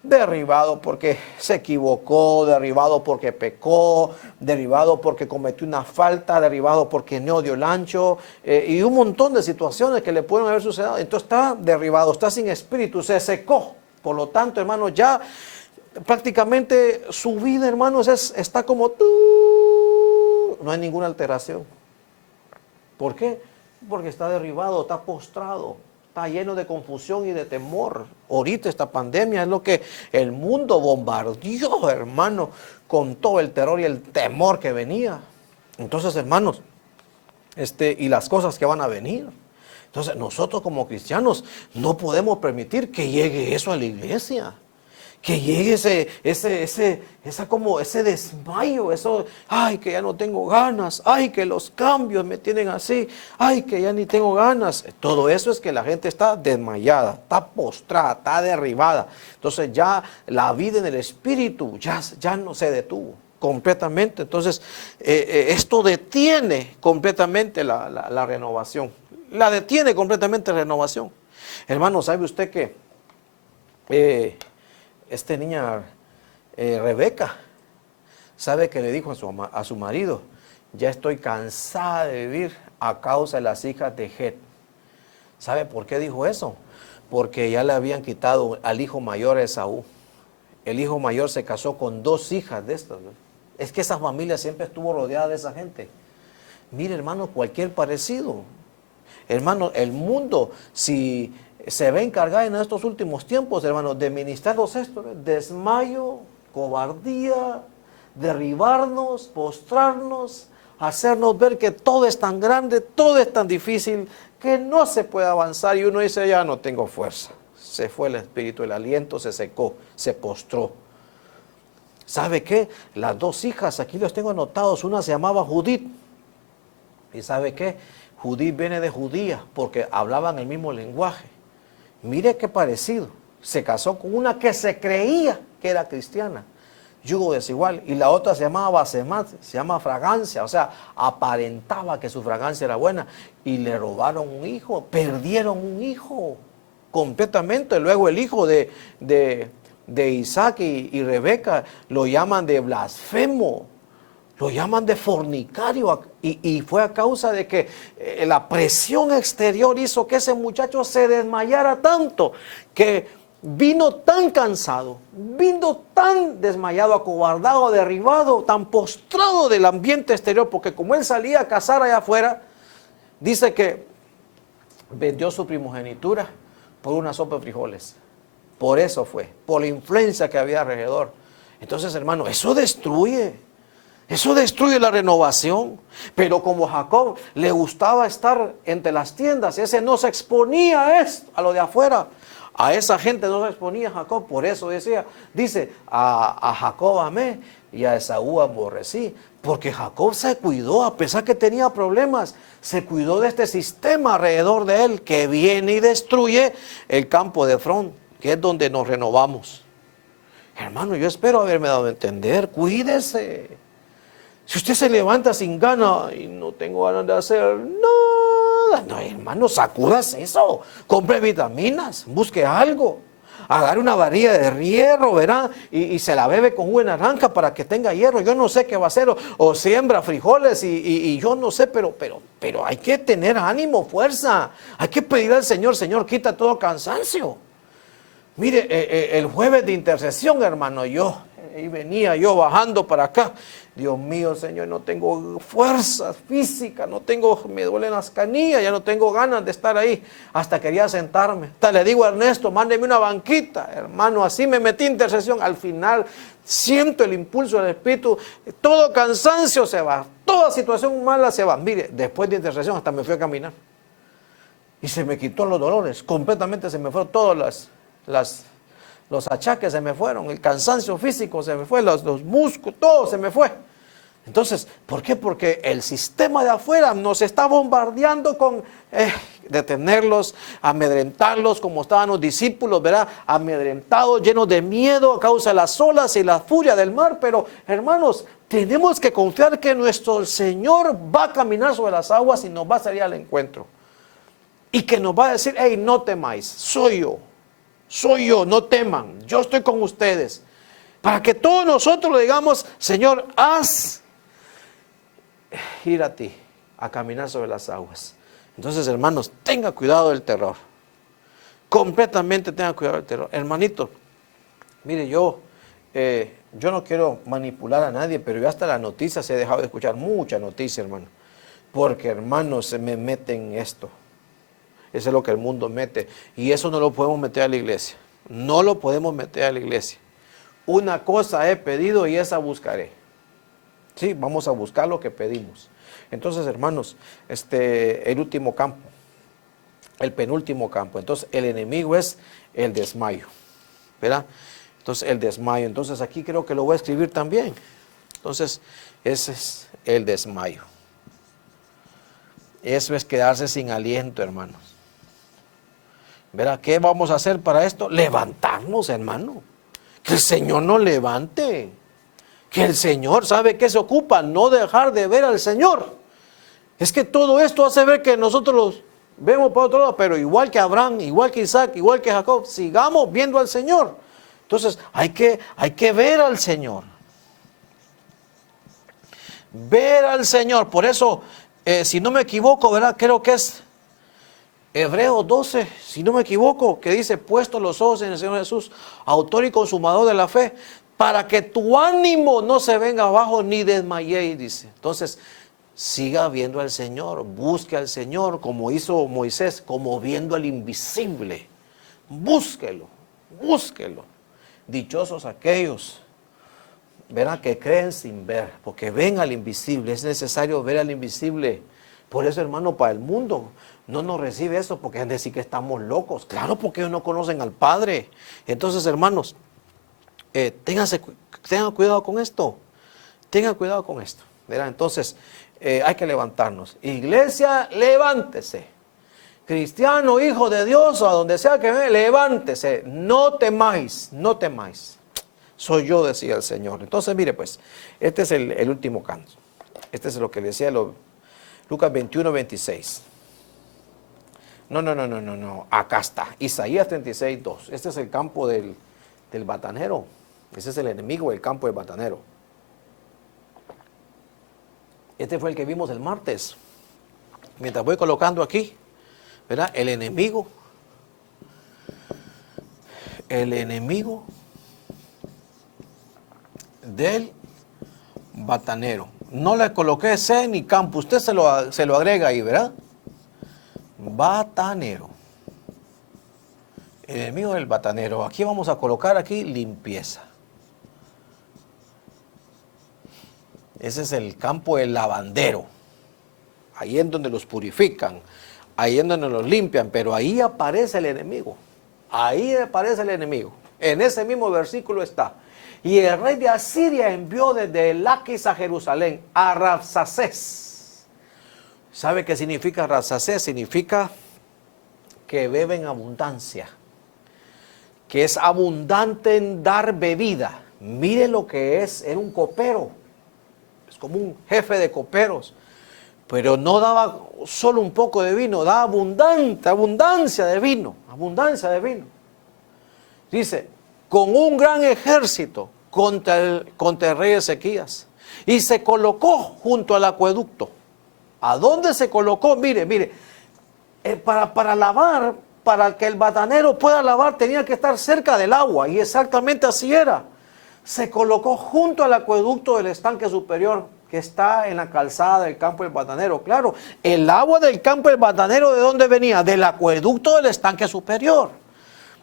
Derribado porque se equivocó, derribado porque pecó, derribado porque cometió una falta, derribado porque no dio el ancho, y un montón de situaciones que le pueden haber sucedido. Entonces está derribado, está sin espíritu, se secó. Por lo tanto, hermanos, ya prácticamente su vida, hermanos, está como no hay ninguna alteración. ¿Por qué? Porque está derribado, está postrado. Está lleno de confusión y de temor. Ahorita esta pandemia es lo que el mundo bombardeó, hermano, con todo el terror y el temor que venía. Entonces, hermanos, y las cosas que van a venir. Entonces, nosotros como cristianos no podemos permitir que llegue eso a la iglesia. Que llegue ese desmayo, eso, ay, que ya no tengo ganas, ay, que los cambios me tienen así, ay, que ya ni tengo ganas. Todo eso es que la gente está desmayada, está postrada, está derribada. Entonces ya la vida en el espíritu ya no se detuvo completamente. Entonces esto detiene completamente la renovación. La detiene completamente la renovación. Hermano, ¿sabe usted que esta niña Rebeca, sabe que le dijo a su marido, ya estoy cansada de vivir a causa de las hijas de Het? ¿Sabe por qué dijo eso? Porque ya le habían quitado al hijo mayor a Esaú. El hijo mayor se casó con 2 hijas de estas, ¿no? Es que esa familia siempre estuvo rodeada de esa gente. Mire, hermano, cualquier parecido. Hermano, el mundo, si se ve encargada en estos últimos tiempos, hermanos, de ministrarnos esto, ¿no? Desmayo, cobardía, derribarnos, postrarnos, hacernos ver que todo es tan grande, todo es tan difícil, que no se puede avanzar. Y uno dice, ya no tengo fuerza. Se fue el espíritu, el aliento se secó, se postró. ¿Sabe qué? Las 2 hijas, aquí los tengo anotados, una se llamaba Judith. ¿Y sabe qué? Judith viene de judía, porque hablaban el mismo lenguaje. Mire qué parecido. Se casó con una que se creía que era cristiana. Yugo desigual. Y la otra se llamaba Basemat, se llama fragancia. O sea, aparentaba que su fragancia era buena. Y le robaron un hijo, perdieron un hijo completamente. Luego el hijo de Isaac y Rebeca lo llaman de blasfemo. Lo llaman de fornicario, y fue a causa de que la presión exterior hizo que ese muchacho se desmayara tanto, que vino tan cansado, vino tan desmayado, acobardado, derribado, tan postrado del ambiente exterior, porque como él salía a cazar allá afuera, dice que vendió su primogenitura por una sopa de frijoles. Por eso fue, por la influencia que había alrededor. Entonces, hermano, eso destruye la renovación. Pero como Jacob le gustaba estar entre las tiendas, ese no se exponía a lo de afuera. A esa gente no se exponía Jacob. Por eso dice, a Jacob amé y a Esaú aborrecí. Porque Jacob se cuidó, a pesar que tenía problemas, se cuidó de este sistema alrededor de él que viene y destruye el campo de Efrón, que es donde nos renovamos. Hermano, yo espero haberme dado a entender. Cuídese. Si usted se levanta sin ganas y no tengo ganas de hacer nada, no, hermano, sacúdase eso. Compre vitaminas, busque algo. agarre una varilla de hierro, ¿verdad? Y se la bebe con jugo de naranja para que tenga hierro. Yo no sé qué va a hacer, o siembra frijoles y yo no sé, pero hay que tener ánimo, fuerza. Hay que pedir al Señor, Señor, quita todo cansancio. Mire, el jueves de intercesión, hermano, y venía yo bajando para acá. Dios mío, Señor, no tengo fuerza física, me duelen las canillas, ya no tengo ganas de estar ahí. Hasta quería sentarme. Hasta le digo a Ernesto, mándeme una banquita. Hermano, así me metí en intercesión. Al final siento el impulso del Espíritu. Todo cansancio se va, toda situación mala se va. Mire, después de intercesión hasta me fui a caminar. Y se me quitó los dolores, completamente se me fueron todos los achaques, se me fueron, el cansancio físico se me fue, los músculos, todo se me fue. Entonces, ¿por qué? Porque el sistema de afuera nos está bombardeando con detenerlos, amedrentarlos, como estaban los discípulos, ¿verdad? Amedrentados, llenos de miedo a causa de las olas y la furia del mar. Pero, hermanos, tenemos que confiar que nuestro Señor va a caminar sobre las aguas y nos va a salir al encuentro. Y que nos va a decir, hey, no temáis, soy yo, no teman, yo estoy con ustedes. Para que todos nosotros le digamos, Señor, haz ir a ti, a caminar sobre las aguas. Entonces, hermanos, tenga cuidado del terror. Completamente tenga cuidado del terror. Hermanito, mire, yo no quiero manipular a nadie, pero yo hasta las noticias he dejado de escuchar mucha noticia, hermano. Porque, hermanos, se me meten en esto. Eso es lo que el mundo mete. Y eso no lo podemos meter a la iglesia. No lo podemos meter a la iglesia. Una cosa he pedido y esa buscaré. Sí, vamos a buscar lo que pedimos. Entonces, hermanos, el último campo, el penúltimo campo. Entonces, el enemigo es el desmayo, ¿verdad? Entonces, el desmayo. Entonces, aquí creo que lo voy a escribir también. Entonces, ese es el desmayo. Eso es quedarse sin aliento, hermanos. ¿Verdad? ¿Qué vamos a hacer para esto? Levantarnos, hermano. Que el Señor nos levante. Que el Señor, ¿sabe qué se ocupa? No dejar de ver al Señor. Es que todo esto hace ver que nosotros los vemos por otro lado, pero igual que Abraham, igual que Isaac, igual que Jacob, sigamos viendo al Señor. Entonces, hay que ver al Señor. Ver al Señor. Por eso, si no me equivoco, ¿verdad? Creo que es Hebreos 12, si no me equivoco, que dice, puesto los ojos en el Señor Jesús, autor y consumador de la fe, para que tu ánimo no se venga abajo ni desmayéis, dice. Entonces, siga viendo al Señor, busque al Señor, como hizo Moisés, como viendo al invisible. Búsquelo, búsquelo. Dichosos aquellos, verán, que creen sin ver, porque ven al invisible. Es necesario ver al invisible. Por eso, hermano, para el mundo no nos recibe eso, porque es decir que estamos locos. Claro, porque ellos no conocen al Padre. Entonces, hermanos, tengan cuidado con esto. Tengan cuidado con esto. ¿Verdad? Entonces, hay que levantarnos. Iglesia, levántese. Cristiano, hijo de Dios, o a donde sea que venga, levántese. No temáis, no temáis. Soy yo, decía el Señor. Entonces, mire pues, este es el último canto. Este es lo que le decía Lucas 21, 26. No. Acá está. Isaías 36, 2. Este es el campo del batanero. Ese es el enemigo del campo del batanero. Este fue el que vimos el martes. Mientras voy colocando aquí, ¿verdad? El enemigo del batanero. No le coloqué C ni campo. Usted se lo agrega ahí, ¿verdad? Batanero. El enemigo del batanero. Aquí vamos a colocar aquí limpieza. Ese es el campo del lavandero. Ahí es donde los purifican. Ahí es donde los limpian. Pero ahí aparece el enemigo. Ahí aparece el enemigo. En ese mismo versículo está. Y el rey de Asiria envió desde Laquis a Jerusalén a Rabsacés. ¿Sabe qué significa Rabsacés? Significa que bebe en abundancia. Que es abundante en dar bebida. Mire lo que es. Era un copero. Es como un jefe de coperos. Pero no daba solo un poco de vino. Daba abundancia de vino. Abundancia de vino. Dice, con un gran ejército contra el rey Ezequías. Y se colocó junto al acueducto. ¿A dónde se colocó? Mire, para lavar, para que el batanero pueda lavar, tenía que estar cerca del agua. Y exactamente así era. Se colocó junto al acueducto del estanque superior, que está en la calzada del campo del batanero. Claro, el agua del campo del batanero, ¿de dónde venía? Del acueducto del estanque superior.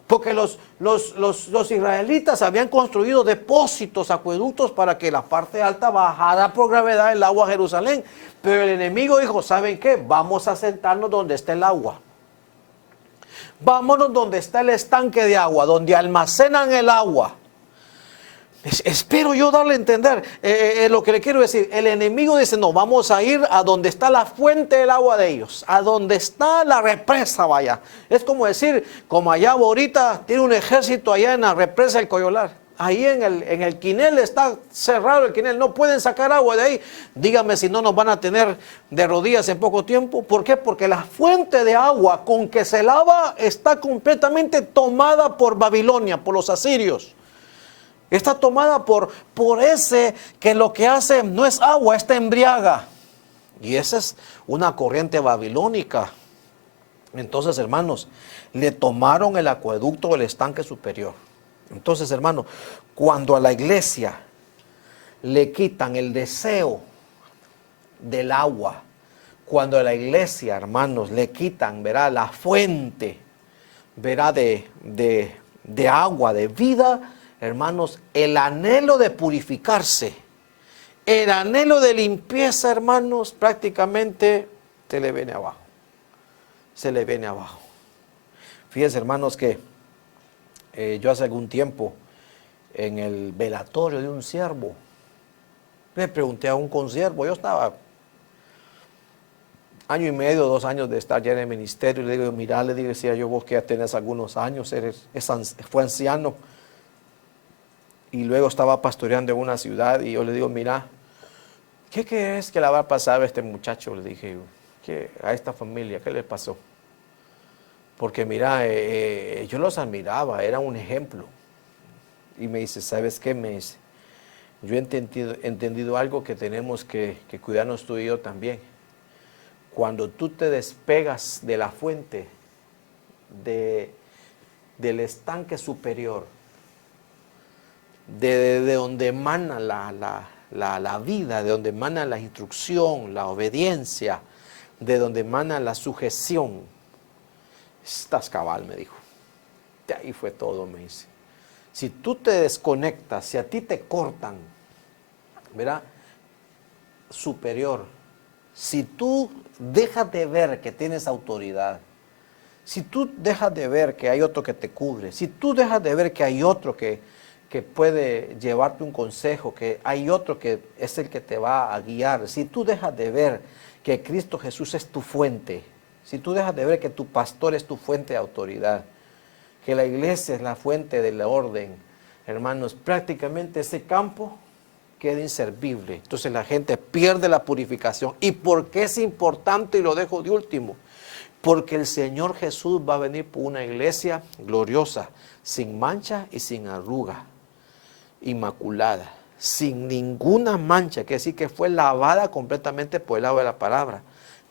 Porque los israelitas habían construido depósitos, acueductos, para que la parte alta bajara por gravedad el agua a Jerusalén. Pero el enemigo dijo, ¿saben qué? Vamos a sentarnos donde está el agua. Vámonos donde está el estanque de agua, donde almacenan el agua. Espero yo darle a entender lo que le quiero decir. El enemigo dice, no, vamos a ir a donde está la fuente del agua de ellos, a donde está la represa, vaya. Es como decir, como allá ahorita tiene un ejército allá en la represa del Coyolar. Ahí en el quinel está cerrado el quinel, no pueden sacar agua de ahí. Dígame si no nos van a tener de rodillas en poco tiempo. ¿Por qué? Porque la fuente de agua con que se lava está completamente tomada por Babilonia, por los asirios. Está tomada por ese que lo que hace no es agua, está embriaga. Y esa es una corriente babilónica. Entonces, hermanos, le tomaron el acueducto del estanque superior. Entonces, hermanos, cuando a la iglesia le quitan el deseo del agua, cuando a la iglesia, hermanos, le quitan, verá, la fuente, verá, de agua, de vida, hermanos, el anhelo de purificarse, el anhelo de limpieza, hermanos, prácticamente se le viene abajo. Se le viene abajo. Fíjense, hermanos, que yo hace algún tiempo, en el velatorio de un siervo, le pregunté a un consiervo, yo estaba 1.5 años, 2 años de estar ya en el ministerio, y le digo, mira, le decía yo, vos que ya tenés algunos años, fue anciano, y luego estaba pastoreando en una ciudad, y yo le digo, mira, ¿qué crees que le va a pasar a este muchacho? Le dije, a esta familia, ¿qué le pasó? Porque mira, yo los admiraba, era un ejemplo. Y me dice, ¿sabes qué? Me dice, yo he entendido algo que tenemos que cuidarnos tú y yo también. Cuando tú te despegas de la fuente, del estanque superior, de donde emana la vida, de donde emana la instrucción, la obediencia, de donde emana la sujeción, estás cabal, me dijo. De ahí fue todo, me dice. Si tú te desconectas, si a ti te cortan, ¿verdad? Superior, si tú dejas de ver que tienes autoridad, si tú dejas de ver que hay otro que te cubre, si tú dejas de ver que hay otro que puede llevarte un consejo, que hay otro que es el que te va a guiar, si tú dejas de ver que Cristo Jesús es tu fuente, si tú dejas de ver que tu pastor es tu fuente de autoridad, que la iglesia es la fuente del orden, hermanos, prácticamente ese campo queda inservible. Entonces la gente pierde la purificación. ¿Y por qué es importante? Y lo dejo de último. Porque el Señor Jesús va a venir por una iglesia gloriosa, sin mancha y sin arruga, inmaculada, sin ninguna mancha, que decir que fue lavada completamente por el agua de la palabra.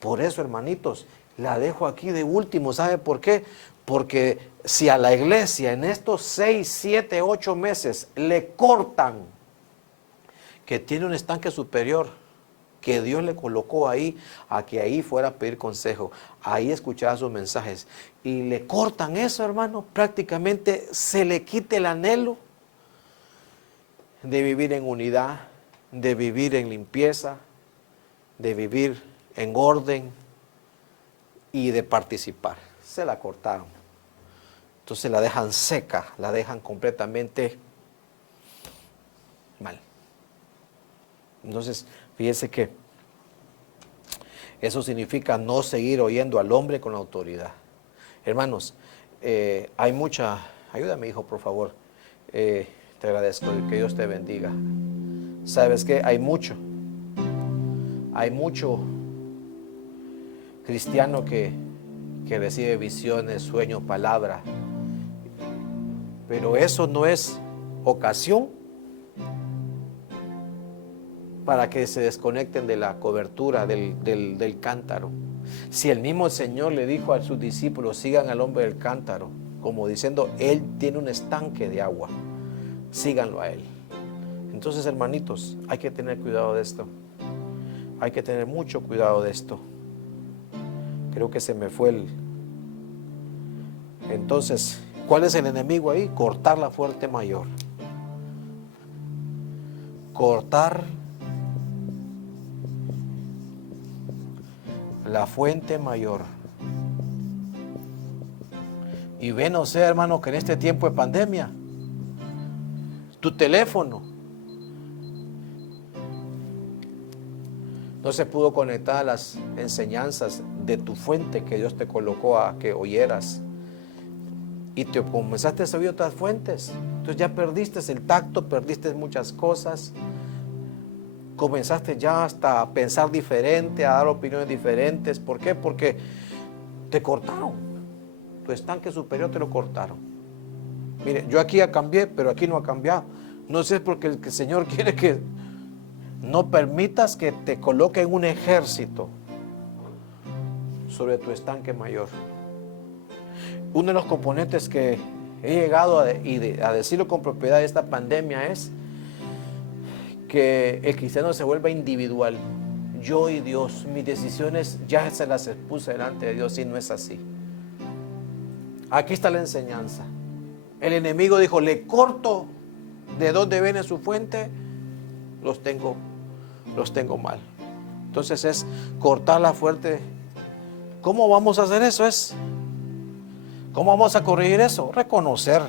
Por eso, hermanitos, la dejo aquí de último. ¿Sabe por qué? Porque si a la iglesia en estos 6, 7, 8 meses le cortan que tiene un estanque superior, que Dios le colocó ahí, a que ahí fuera a pedir consejo, ahí escuchara sus mensajes, y le cortan eso, hermano, prácticamente se le quita el anhelo de vivir en unidad, de vivir en limpieza, de vivir en orden y de participar. Se la cortaron. Entonces la dejan seca, la dejan completamente mal. Entonces, fíjese que eso significa no seguir oyendo al hombre con autoridad. Hermanos, hay mucha... Ayúdame, hijo, por favor. Te agradezco, que Dios te bendiga. ¿Sabes qué? Hay mucho cristiano que recibe visiones, sueños, palabras, Pero eso no es ocasión para que se desconecten de la cobertura del cántaro. Si el mismo Señor le dijo a sus discípulos, sigan al hombre del cántaro, como diciendo, Él tiene un estanque de agua, síganlo a Él. Entonces, hermanitos, hay que tener cuidado de esto. Hay que tener mucho cuidado de esto. Creo que se me fue el... Entonces, ¿cuál es el enemigo ahí? Cortar la fuente mayor. Cortar la fuente mayor. Y ven, o sea, hermano, que en este tiempo de pandemia, tu teléfono no se pudo conectar a las enseñanzas de tu fuente que Dios te colocó a que oyeras. Y te comenzaste a oír otras fuentes. Entonces ya perdiste el tacto, perdiste muchas cosas. Comenzaste ya hasta a pensar diferente, a dar opiniones diferentes. ¿Por qué? Porque te cortaron. Tu estanque superior te lo cortaron. Mire, yo aquí ya cambié, pero aquí no ha cambiado. No sé si es porque el Señor quiere que no permitas que te coloquen un ejército sobre tu estanque mayor. Uno de los componentes que he llegado a decirlo con propiedad de esta pandemia es que el cristiano se vuelva individual. Yo y Dios, mis decisiones ya se las expuse delante de Dios y no es así. Aquí está la enseñanza. El enemigo dijo, le corto de dónde viene su fuente, los tengo mal. Entonces es cortar la fuente. ¿Cómo vamos a hacer eso? ¿Cómo vamos a corregir eso? Reconocer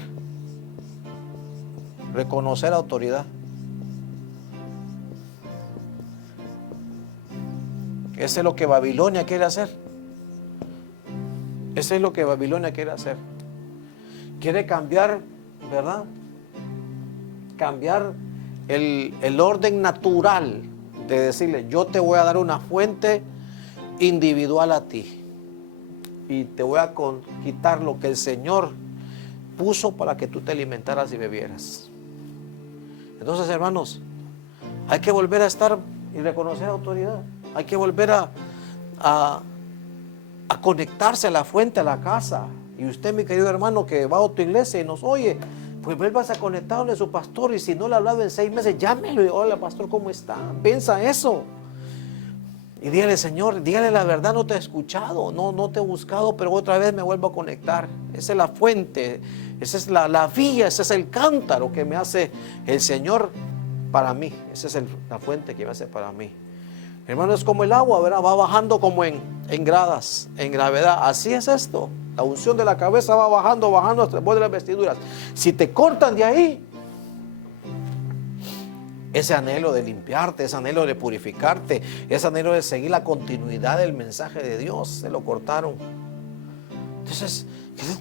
autoridad. Eso es lo que Babilonia quiere hacer. Eso es lo que Babilonia quiere hacer. Quiere cambiar, ¿verdad? Cambiar el orden natural de decirle, yo te voy a dar una fuente individual a ti y te voy a quitar lo que el Señor puso para que tú te alimentaras y bebieras. Entonces, hermanos, hay que volver a estar y reconocer autoridad. Hay que volver a conectarse a la fuente, a la casa. Y usted, mi querido hermano, que va a tu iglesia y nos oye, pues vuelvas a conectarle a su pastor. Y si no le ha hablado en 6 meses, llámelo y hola, pastor, ¿cómo está? Piensa eso. Y dígale, Señor, dígale la verdad, no te he escuchado, no te he buscado, pero otra vez me vuelvo a conectar. Esa es la fuente, esa es la vía, ese es el cántaro que me hace el Señor para mí. Esa es la fuente que me hace para mí. Hermano, es como el agua, ¿verdad? Va bajando como en gradas, en gravedad. Así es esto. La unción de la cabeza va bajando hasta el borde de las vestiduras. Si te cortan de ahí, ese anhelo de limpiarte, ese anhelo de purificarte, ese anhelo de seguir la continuidad del mensaje de Dios, se lo cortaron. Entonces,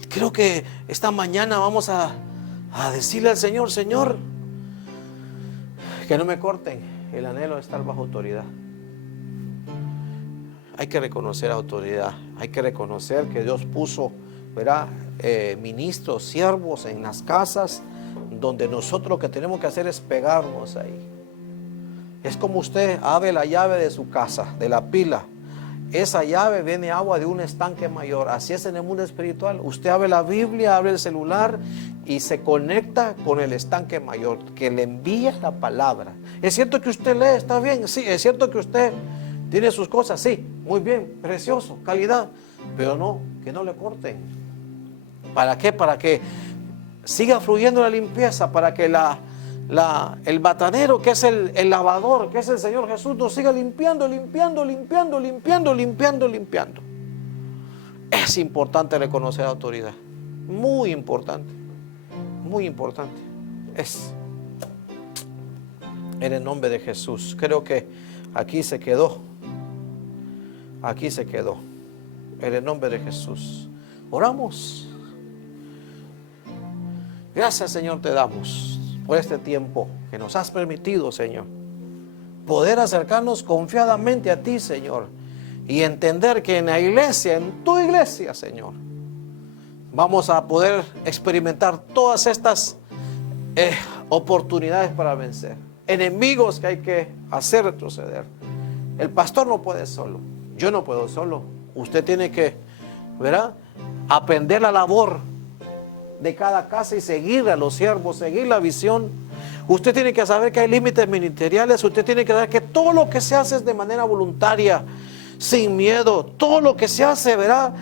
creo que esta mañana vamos a decirle al Señor, Señor, que no me corten el anhelo de estar bajo autoridad. Hay que reconocer autoridad, hay que reconocer que Dios puso, ¿verdad? Ministros, siervos en las casas, donde nosotros lo que tenemos que hacer es pegarnos ahí. Es como usted abre la llave de su casa, de la pila. Esa llave viene agua de un estanque mayor. Así es en el mundo espiritual. Usted abre la Biblia, abre el celular y se conecta con el estanque mayor que le envía la palabra. Es cierto que usted lee, está bien. Sí, es cierto que usted tiene sus cosas, sí, muy bien, precioso, calidad. Pero no, que no le corten. ¿Para qué? Para que siga fluyendo la limpieza, para que el batanero, que es el lavador, que es el Señor Jesús, nos siga limpiando. Es importante reconocer autoridad. Muy importante. Muy importante. Es. En el nombre de Jesús. Creo que aquí se quedó. Aquí se quedó. En el nombre de Jesús. Oramos. Gracias, Señor, te damos por este tiempo que nos has permitido, Señor, poder acercarnos confiadamente a ti, Señor, y entender que en la iglesia, en tu iglesia, Señor, vamos a poder experimentar todas estas oportunidades para vencer. Enemigos que hay que hacer retroceder. El pastor no puede solo. Yo no puedo solo. Usted tiene que, ¿verdad?, aprender la labor de cada casa y seguir a los siervos, seguir la visión. Usted tiene que saber que hay límites ministeriales. Usted tiene que saber que todo lo que se hace es de manera voluntaria, sin miedo. Todo lo que se hace, ¿verdad?,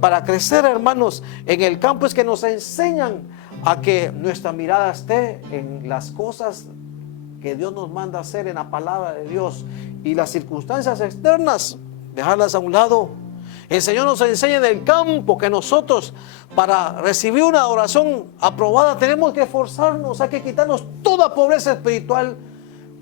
para crecer, hermanos, en el campo, es que nos enseñan a que nuestra mirada esté en las cosas que Dios nos manda hacer, en la palabra de Dios, y las circunstancias externas, dejarlas a un lado. El Señor nos enseña en el campo que nosotros, para recibir una oración aprobada, tenemos que esforzarnos, hay que quitarnos toda pobreza espiritual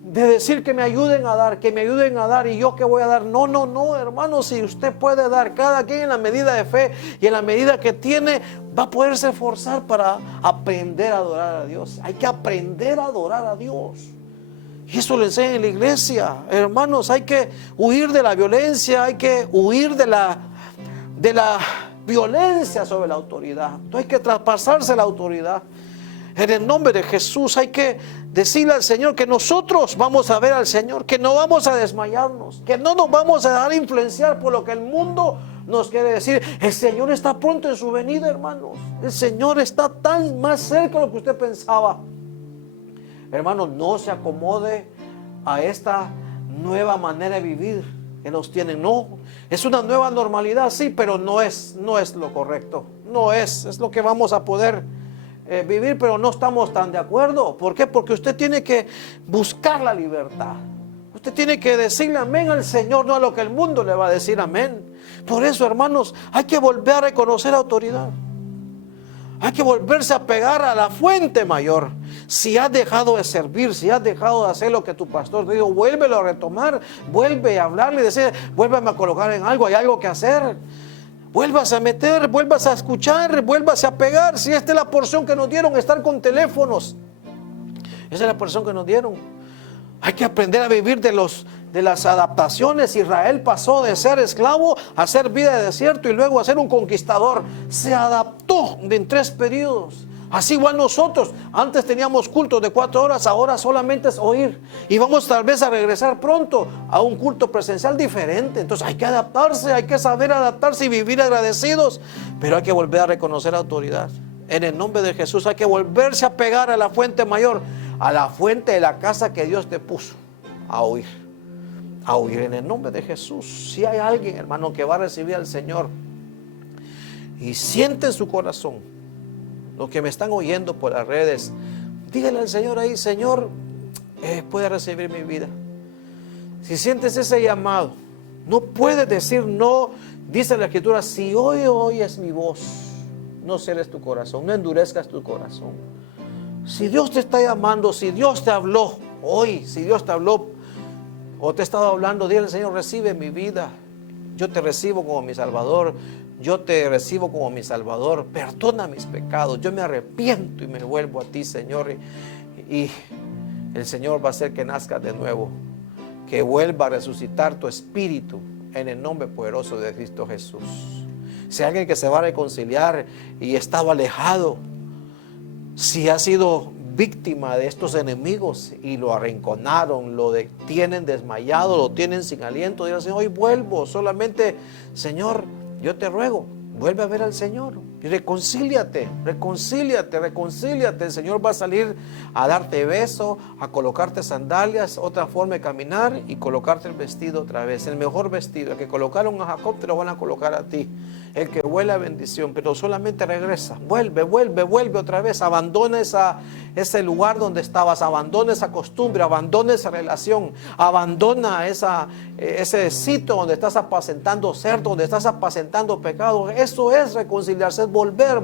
de decir que me ayuden a dar, que me ayuden a dar, y yo que voy a dar. No, no, no, hermanos, si usted puede dar, cada quien en la medida de fe y en la medida que tiene, va a poderse esforzar para aprender a adorar a Dios. Hay que aprender a adorar a Dios. Y eso lo enseña en la iglesia, hermanos. Hay que huir de la violencia, hay que huir de la violencia sobre la autoridad. No hay que traspasarse la autoridad. En el nombre de Jesús hay que decirle al Señor que nosotros vamos a ver al Señor, que no vamos a desmayarnos, que no nos vamos a dejar influenciar por lo que el mundo nos quiere decir. El Señor está pronto en su venida, hermanos. El Señor está tan más cerca de lo que usted pensaba. Hermanos, no se acomode a esta nueva manera de vivir que nos tienen. No, es una nueva normalidad, sí, pero no es lo correcto. No es lo que vamos a poder vivir, pero no estamos tan de acuerdo. ¿Por qué? Porque usted tiene que buscar la libertad. Usted tiene que decirle amén al Señor, no a lo que el mundo le va a decir amén. Por eso, hermanos, hay que volver a reconocer autoridad. Hay que volverse a pegar a la fuente mayor. Si has dejado de servir, si has dejado de hacer lo que tu pastor te dijo, vuélvelo a retomar, vuelve a hablarle y decir, vuélvame a colocar en algo, hay algo que hacer. Vuelvas a meter, vuelvas a escuchar, vuelvas a pegar. Si esta es la porción que nos dieron, estar con teléfonos. Esa es la porción que nos dieron. Hay que aprender a vivir de las adaptaciones. Israel pasó de ser esclavo a ser vida de desierto y luego a ser un conquistador. Se adaptó en 3 periodos. Así igual nosotros, antes teníamos cultos de 4 horas, ahora solamente es oír. Y vamos tal vez a regresar pronto a un culto presencial diferente. Entonces hay que adaptarse, hay que saber adaptarse y vivir agradecidos. Pero hay que volver a reconocer autoridad. En el nombre de Jesús hay que volverse a pegar a la fuente mayor, a la fuente de la casa que Dios te puso, a oír. A oír en el nombre de Jesús. Si hay alguien, hermano, que va a recibir al Señor y siente en su corazón, los que me están oyendo por las redes, dígale al Señor ahí, Señor, puede recibir mi vida. Si sientes ese llamado, no puedes decir no. Dice la Escritura, si hoy oyes mi voz, no cierres tu corazón, no endurezcas tu corazón. Si Dios te está llamando, si Dios te habló hoy, si Dios te habló o te ha estado hablando, dile al Señor, recibe mi vida. Yo te recibo como mi Salvador. Yo te recibo como mi Salvador. Perdona mis pecados. Yo me arrepiento y me vuelvo a ti, Señor. Y el Señor va a hacer que nazcas de nuevo, que vuelva a resucitar tu espíritu en el nombre poderoso de Cristo Jesús. Si hay alguien que se va a reconciliar y estaba alejado, si ha sido víctima de estos enemigos y lo arrinconaron, lo tienen desmayado, lo tienen sin aliento, dile, Señor, hoy vuelvo, solamente, Señor, yo te ruego, vuelve a ver al Señor y reconcíliate. El Señor va a salir a darte beso, a colocarte sandalias, otra forma de caminar y colocarte el vestido otra vez, el mejor vestido. El que colocaron a Jacob te lo van a colocar a ti, el que huele a bendición, pero solamente regresa, vuelve otra vez, abandona ese lugar donde estabas, abandona esa costumbre, abandona esa relación, abandona ese sitio donde estás apacentando cerdo, donde estás apacentando pecado. Eso es reconciliarse, es volver.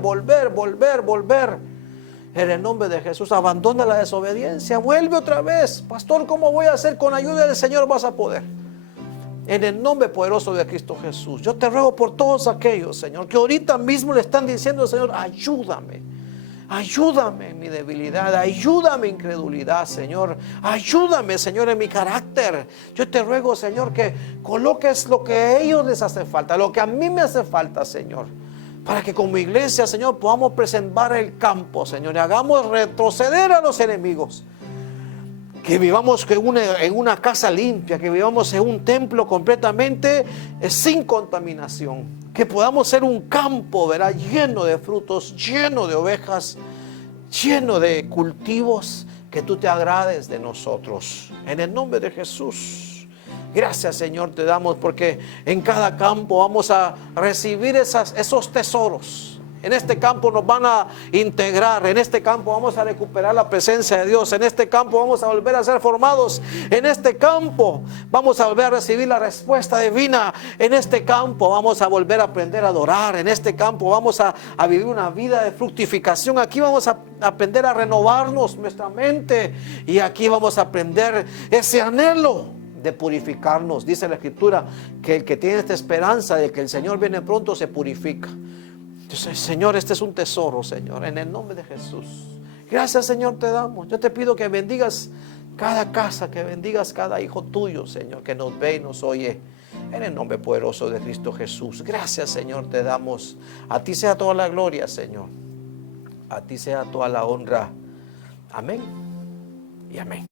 En el nombre de Jesús, abandona la desobediencia, vuelve otra vez. Pastor, ¿cómo voy a hacer? Con ayuda del Señor vas a poder. En el nombre poderoso de Cristo Jesús, yo te ruego por todos aquellos, Señor, que ahorita mismo le están diciendo al Señor, ayúdame en mi debilidad, ayúdame en incredulidad, Señor, ayúdame, Señor, en mi carácter. Yo te ruego, Señor, que coloques lo que a ellos les hace falta, lo que a mí me hace falta, Señor, para que como iglesia, Señor, podamos preservar el campo, Señor, y hagamos retroceder a los enemigos. Que vivamos en una casa limpia, que vivamos en un templo completamente sin contaminación. Que podamos ser un campo, ¿verdad?, lleno de frutos, lleno de ovejas, lleno de cultivos, que tú te agrades de nosotros. En el nombre de Jesús. Gracias, Señor, te damos, porque en cada campo vamos a recibir esos tesoros. En este campo nos van a integrar, en este campo vamos a recuperar la presencia de Dios, en este campo vamos a volver a ser formados, en este campo vamos a volver a recibir la respuesta divina, en este campo vamos a volver a aprender a adorar, en este campo vamos a vivir una vida de fructificación, aquí vamos a aprender a renovarnos nuestra mente y aquí vamos a aprender ese anhelo de purificarnos. Dice la Escritura que el que tiene esta esperanza de que el Señor viene pronto se purifica. Entonces, Señor, este es un tesoro, Señor, en el nombre de Jesús. Gracias, Señor, te damos. Yo te pido que bendigas cada casa, que bendigas cada hijo tuyo, Señor, que nos ve y nos oye. En el nombre poderoso de Cristo Jesús. Gracias, Señor, te damos. A ti sea toda la gloria, Señor. A ti sea toda la honra. Amén y amén.